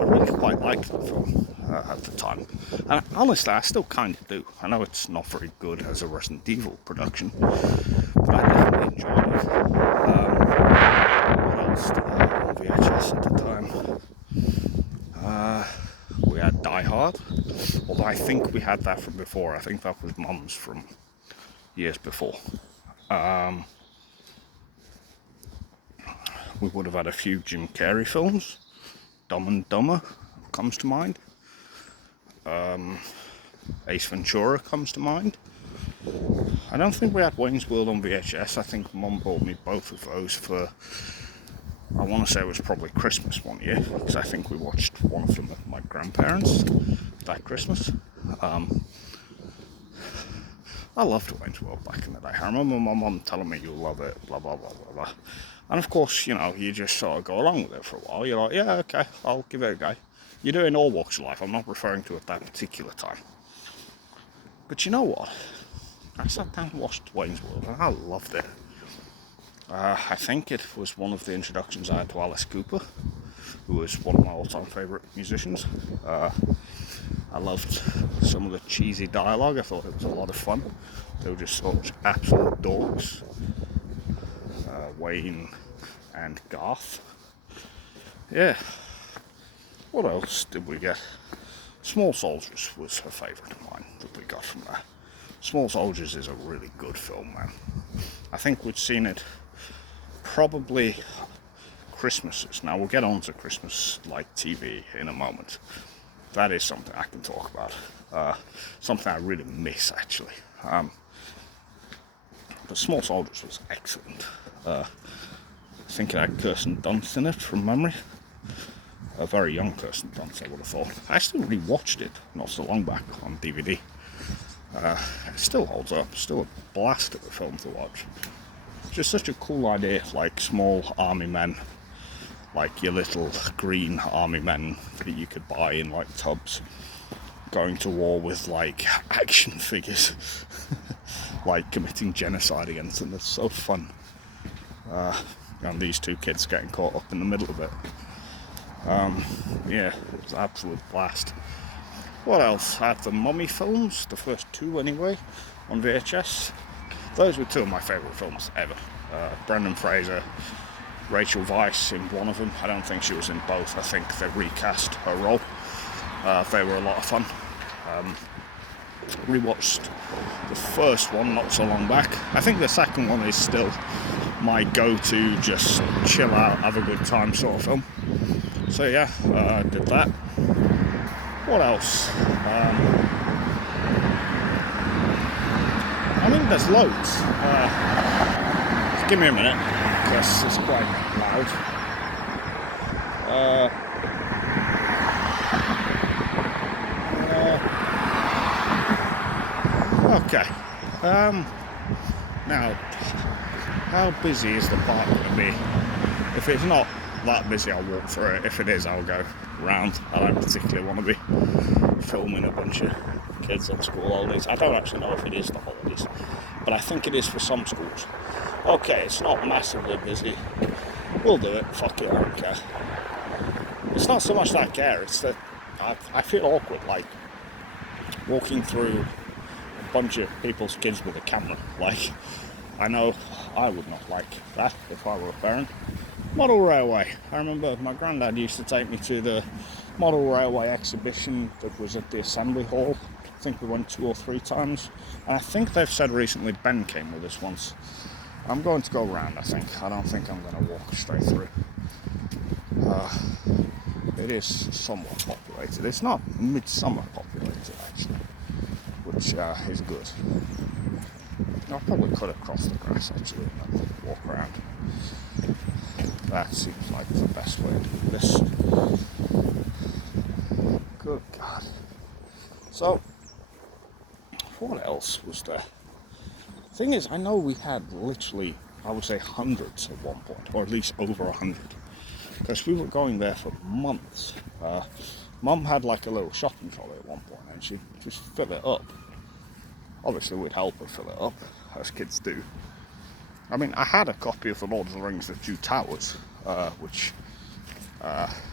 really quite liked that film at the time. And honestly, I still kind of do. I know it's not very good as a Resident Evil production, but I definitely enjoyed it. What else did I have on VHS at the time? We had Die Hard, although I think we had that from before. I think that was Mum's from years before. we would have had a few Jim Carrey films. Dumb and Dumber comes to mind. Ace Ventura comes to mind. I don't think we had Wayne's World on VHS. I think Mum bought me both of those for, I want to say it was probably Christmas one year, because I think we watched one of them with my grandparents that Christmas. I loved Wayne's World back in the day. I remember my mum telling me you'll love it, blah blah blah blah blah. And of course, you know, you just sort of go along with it for a while. You're like, yeah, okay, I'll give it a go. You do it in all walks of life. I'm not referring to at that particular time. But you know what? I sat down and watched Wayne's World and I loved it. I think it was one of the introductions I had to Alice Cooper, who was one of my all-time favourite musicians. I loved some of the cheesy dialogue. I thought it was a lot of fun. They were just such absolute dogs. Wayne and Garth. Yeah. What else did we get? Small Soldiers was a favourite of mine that we got from there. Small Soldiers is a really good film, man. I think we'd seen it probably Christmases. Now we'll get on to Christmas like TV in a moment. That is something I can talk about. Something I really miss actually. But Small Soldiers was excellent. I think it had Kirsten Dunst in it from memory. A very young Kirsten Dunst, I would have thought. I actually rewatched it not so long back on DVD. It still holds up. Still a blast of a film to watch. Just such a cool idea, like small army men, like your little green army men that you could buy in like tubs, going to war with like action figures, like committing genocide against them. It's so fun. And these two kids getting caught up in the middle of it. Yeah, it was an absolute blast. What else? I had the Mummy films, the first two anyway, on VHS. Those were two of my favourite films ever. Brendan Fraser, Rachel Weisz in one of them. I don't think she was in both. I think they recast her role. They were a lot of fun. Rewatched the first one not so long back. I think the second one is still my go-to, just chill out, have a good time sort of film. So yeah, did that. What else? I think there's loads. Give me a minute, because it's quite loud. Okay. Now, how busy is the park going to be? If it's not that busy, I'll walk through it. If it is, I'll go round. I don't particularly want to be filming a bunch of kids on school holidays. I don't actually know if it is the holidays, but I think it is for some schools. Okay, it's not massively busy. We'll do it. Fuck it, I don't care. It's not so much that I care, it's that I feel awkward, like walking through a bunch of people's kids with a camera. Like, I know I would not like that if I were a parent. Model Railway. I remember my granddad used to take me to the Model Railway exhibition that was at the Assembly Hall. I think we went 2 or 3 times. And I think they've said recently Ben came with us once. I'm going to go round, I think. I don't think I'm going to walk straight through. It is somewhat populated. It's not midsummer populated, actually, which is good. I probably could have crossed the grass, actually, and then walk around. That seems like the best way to do this. Good God. So, what else was there? Thing is, I know we had literally, I would say hundreds at one point, or at least over 100. Because we were going there for months. Mum had like a little shopping trolley at one point, and she'd just fill it up. Obviously, we'd help her fill it up, as kids do. I mean, I had a copy of The Lord of the Rings, The Two Towers, which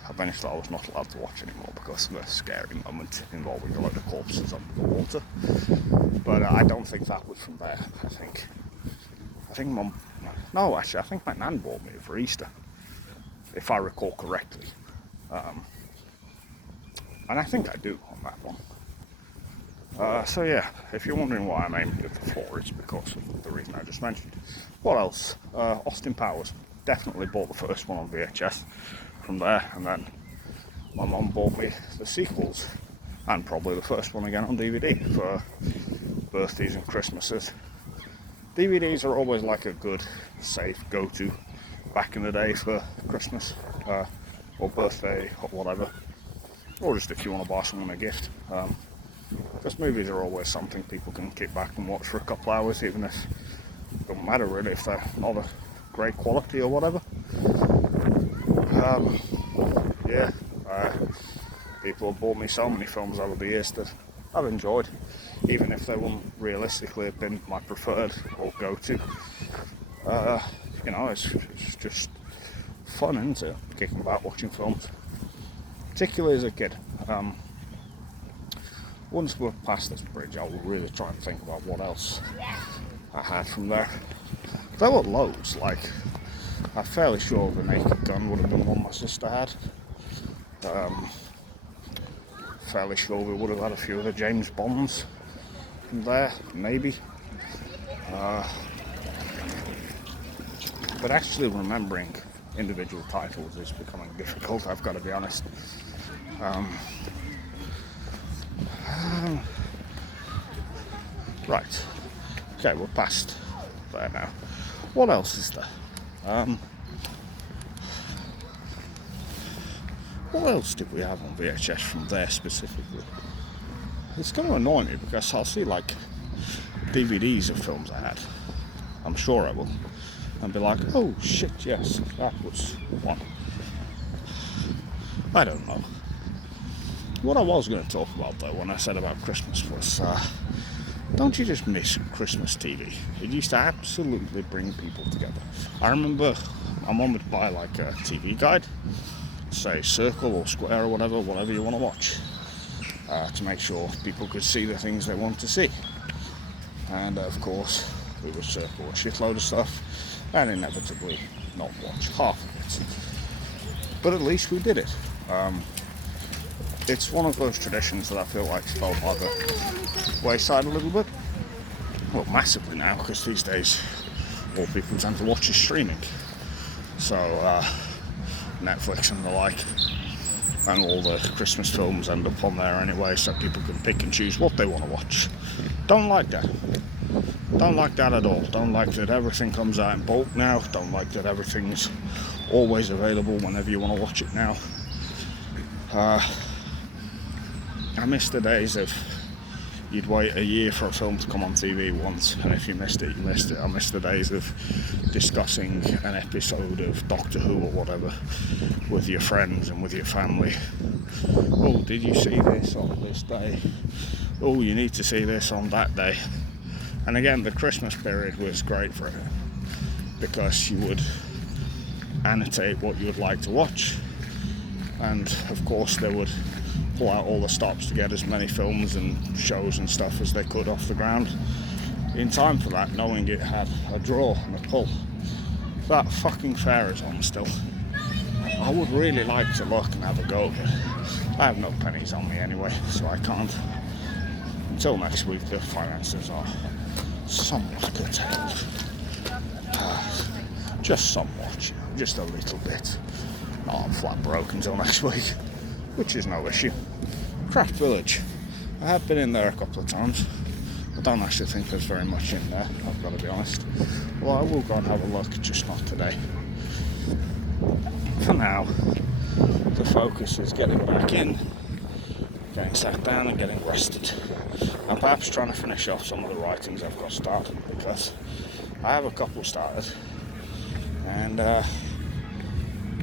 eventually I was not allowed to watch anymore because of a scary moment involving a load of corpses under the water. But I don't think that was from there. I think Mum... No, actually, I think my nan bought me it for Easter, if I recall correctly. And I think I do on that one. So yeah, if you're wondering why I'm aiming at the floor, it's because of the reason I just mentioned. What else? Austin Powers. definitely bought the first one on VHS from there, and then my mum bought me the sequels, and probably the first one again on DVD for birthdays and Christmases. DVDs are always like a good, safe go-to back in the day for Christmas or birthday or whatever, or just if you want to buy someone a gift. Because movies are always something people can kick back and watch for a couple hours, even if it doesn't matter really if they're not of great quality or whatever. People have bought me so many films over the years that I've enjoyed, even if they wouldn't realistically have been my preferred or go-to. It's just fun, isn't it? Kicking about watching films, particularly as a kid. Once we're past this bridge, I will really try and think about what else I had from there. There were loads, like, I'm fairly sure the Naked Gun would have been one my sister had. Fairly sure we would have had a few of the James Bonds from there, maybe. But actually remembering individual titles is becoming difficult, I've got to be honest. Right, okay, we're past there now. What else is there? What else did we have on VHS from there specifically? It's going to annoy me because I'll see like DVDs of films I had. I'm sure I will. And be like, oh shit, yes, that was one. I don't know. What I was going to talk about though when I said about Christmas was, don't you just miss Christmas TV? It used to absolutely bring people together. I remember my mum would buy like a TV guide, say Circle or Square or whatever you want to watch, to make sure people could see the things they want to see. And of course, we would circle a shitload of stuff and inevitably not watch half of it. But at least we did it. It's one of those traditions that I feel like fell by the wayside a little bit. Well, massively now, because these days all people tend to watch is streaming. So, Netflix and the like, and all the Christmas films end up on there anyway, so people can pick and choose what they want to watch. Don't like that. Don't like that at all. Don't like that everything comes out in bulk now. Don't like that everything's always available whenever you want to watch it now. I miss the days of you'd wait a year for a film to come on TV once, and if you missed it, you missed it. I miss the days of discussing an episode of Doctor Who or whatever with your friends and with your family. Oh, did you see this on this day? Oh, you need to see this on that day. And again, the Christmas period was great for it, because you would annotate what you would like to watch, and of course they would pull out all the stops to get as many films and shows and stuff as they could off the ground in time for that, knowing it had a draw and a pull. That fucking fair is on still. I would really like to look and have a go, but I have no pennies on me anyway, so I can't. Until next week, the finances are somewhat curtailed. Just somewhat, just a little bit. Not I'm flat broke until next week, which is no issue. Craft Village. I have been in there a couple of times. I don't actually think there's very much in there, I've got to be honest. Well, I will go and have a look, just not today. For now, the focus is getting back in, getting sat down and getting rested. And perhaps trying to finish off some of the writings I've got started, because I have a couple started. And the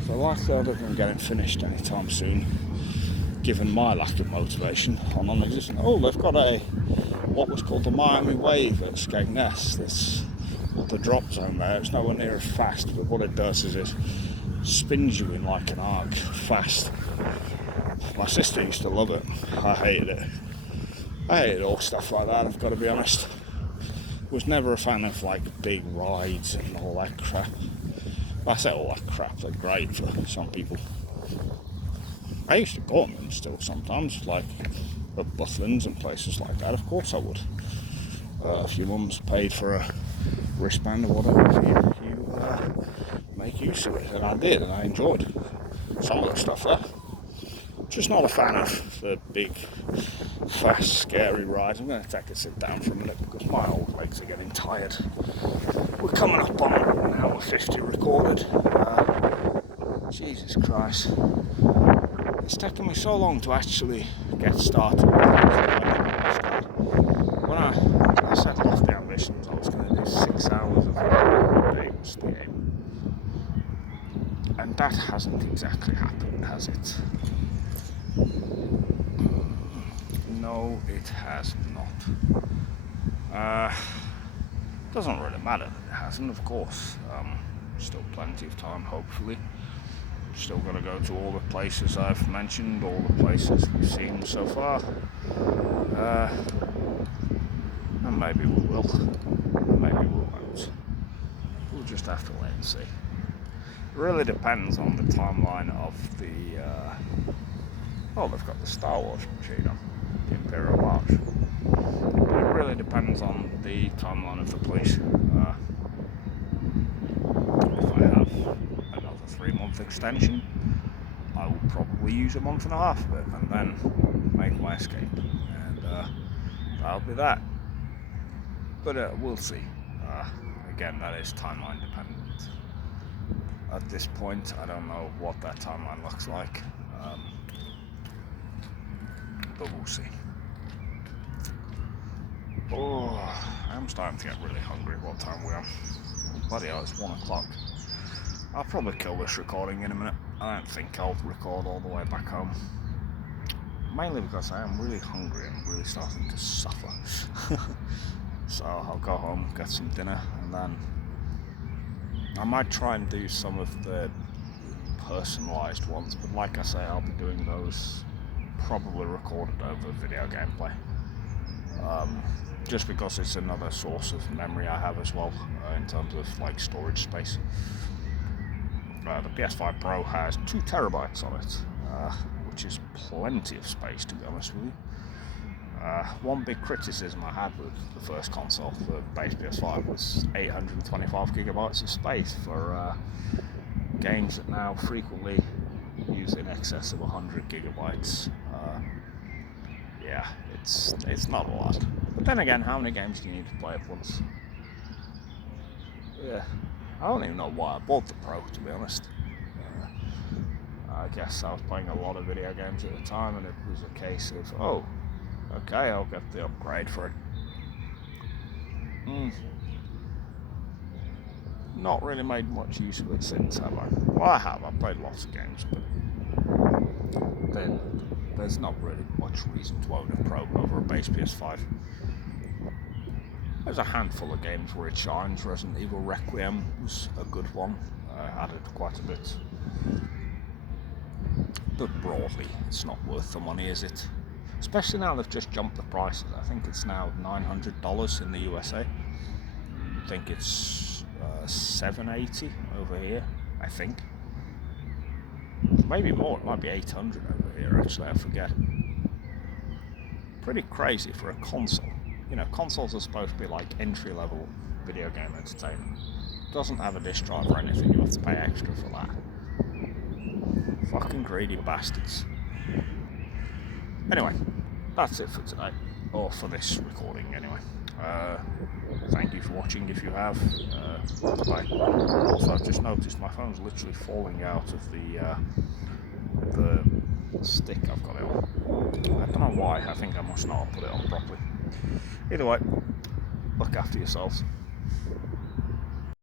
likelihood of them getting finished anytime soon, given my lack of motivation on non-existent. Oh, they've got what was called the Miami Wave at Skegness. That's the drop zone there. It's nowhere near as fast, but what it does is it spins you in like an arc fast. My sister used to love it. I hated it. I hated all stuff like that, I've got to be honest. Was never a fan of like big rides and all that crap. I say all that crap, they're great for some people. I used to go on them still sometimes, like at Butlins and places like that. Of course I would. If your mum's paid for a wristband or whatever for you, make use of it, and I did, and I enjoyed some of the stuff there. Just not a fan of the big, fast, scary rides. I'm going to take a sit down for a minute because my old legs are getting tired. We're coming up on an hour 50 recorded. Jesus Christ. It's taken me so long to actually get started. When I set off the ambitions, I was going to do 6 hours of a day was the aim. And that hasn't exactly happened, has it? No, it has not. Doesn't really matter that it hasn't, of course. Still plenty of time, hopefully. Still got to go to all the places I've mentioned, all the places we've seen so far. And maybe we will. Maybe we won't. We'll just have to wait and see. It really depends on the timeline of the... they've got the Star Wars machine on. The Imperial March. It really depends on the timeline of the police. If I have another 3-month extension, I will probably use a month and a half of it and then make my escape. And that'll be that. But we'll see. Again, that is timeline dependent. At this point, I don't know what that timeline looks like. But we'll see. Oh, I'm starting to get really hungry. What time we are? Bloody hell, it's 1 o'clock. I'll probably kill this recording in a minute. I don't think I'll record all the way back home. Mainly because I am really hungry and really starting to suffer. So I'll go home, get some dinner, and then I might try and do some of the personalised ones, but like I say, I'll be doing those probably recorded over video gameplay. Just because it's another source of memory I have as well, in terms of like storage space. The PS5 Pro has 2 terabytes on it, which is plenty of space, to be honest with you. One big criticism I had with the first console, the base PS5, was 825 gigabytes of space for games that now frequently use in excess of 100 gigabytes. Yeah, it's not a lot. But then again, how many games do you need to play at once? Yeah, I don't even know why I bought the Pro, to be honest. I guess I was playing a lot of video games at the time, and it was a case of, oh, okay, I'll get the upgrade for it. Not really made much use of it since, have I? Well, I have. I've played lots of games, but then there's not really much reason to own a Pro over a base PS5. There's a handful of games where it shines. Resident Evil Requiem was a good one. Added quite a bit. But broadly, it's not worth the money, is it? Especially now they've just jumped the prices. I think it's now $900 in the USA. I think it's $780 over here, I think. Maybe more, it might be $800 over here, actually, I forget. Pretty crazy for a console. You know, consoles are supposed to be like entry-level video game entertainment. It doesn't have a disc drive or anything, you have to pay extra for that. Fucking greedy bastards. Anyway, that's it for today, or for this recording anyway. Thank you for watching if you have. Bye. Also, I've just noticed my phone's literally falling out of the stick I've got it on. I don't know why, I think I must not have put it on properly. Either way, look after yourselves.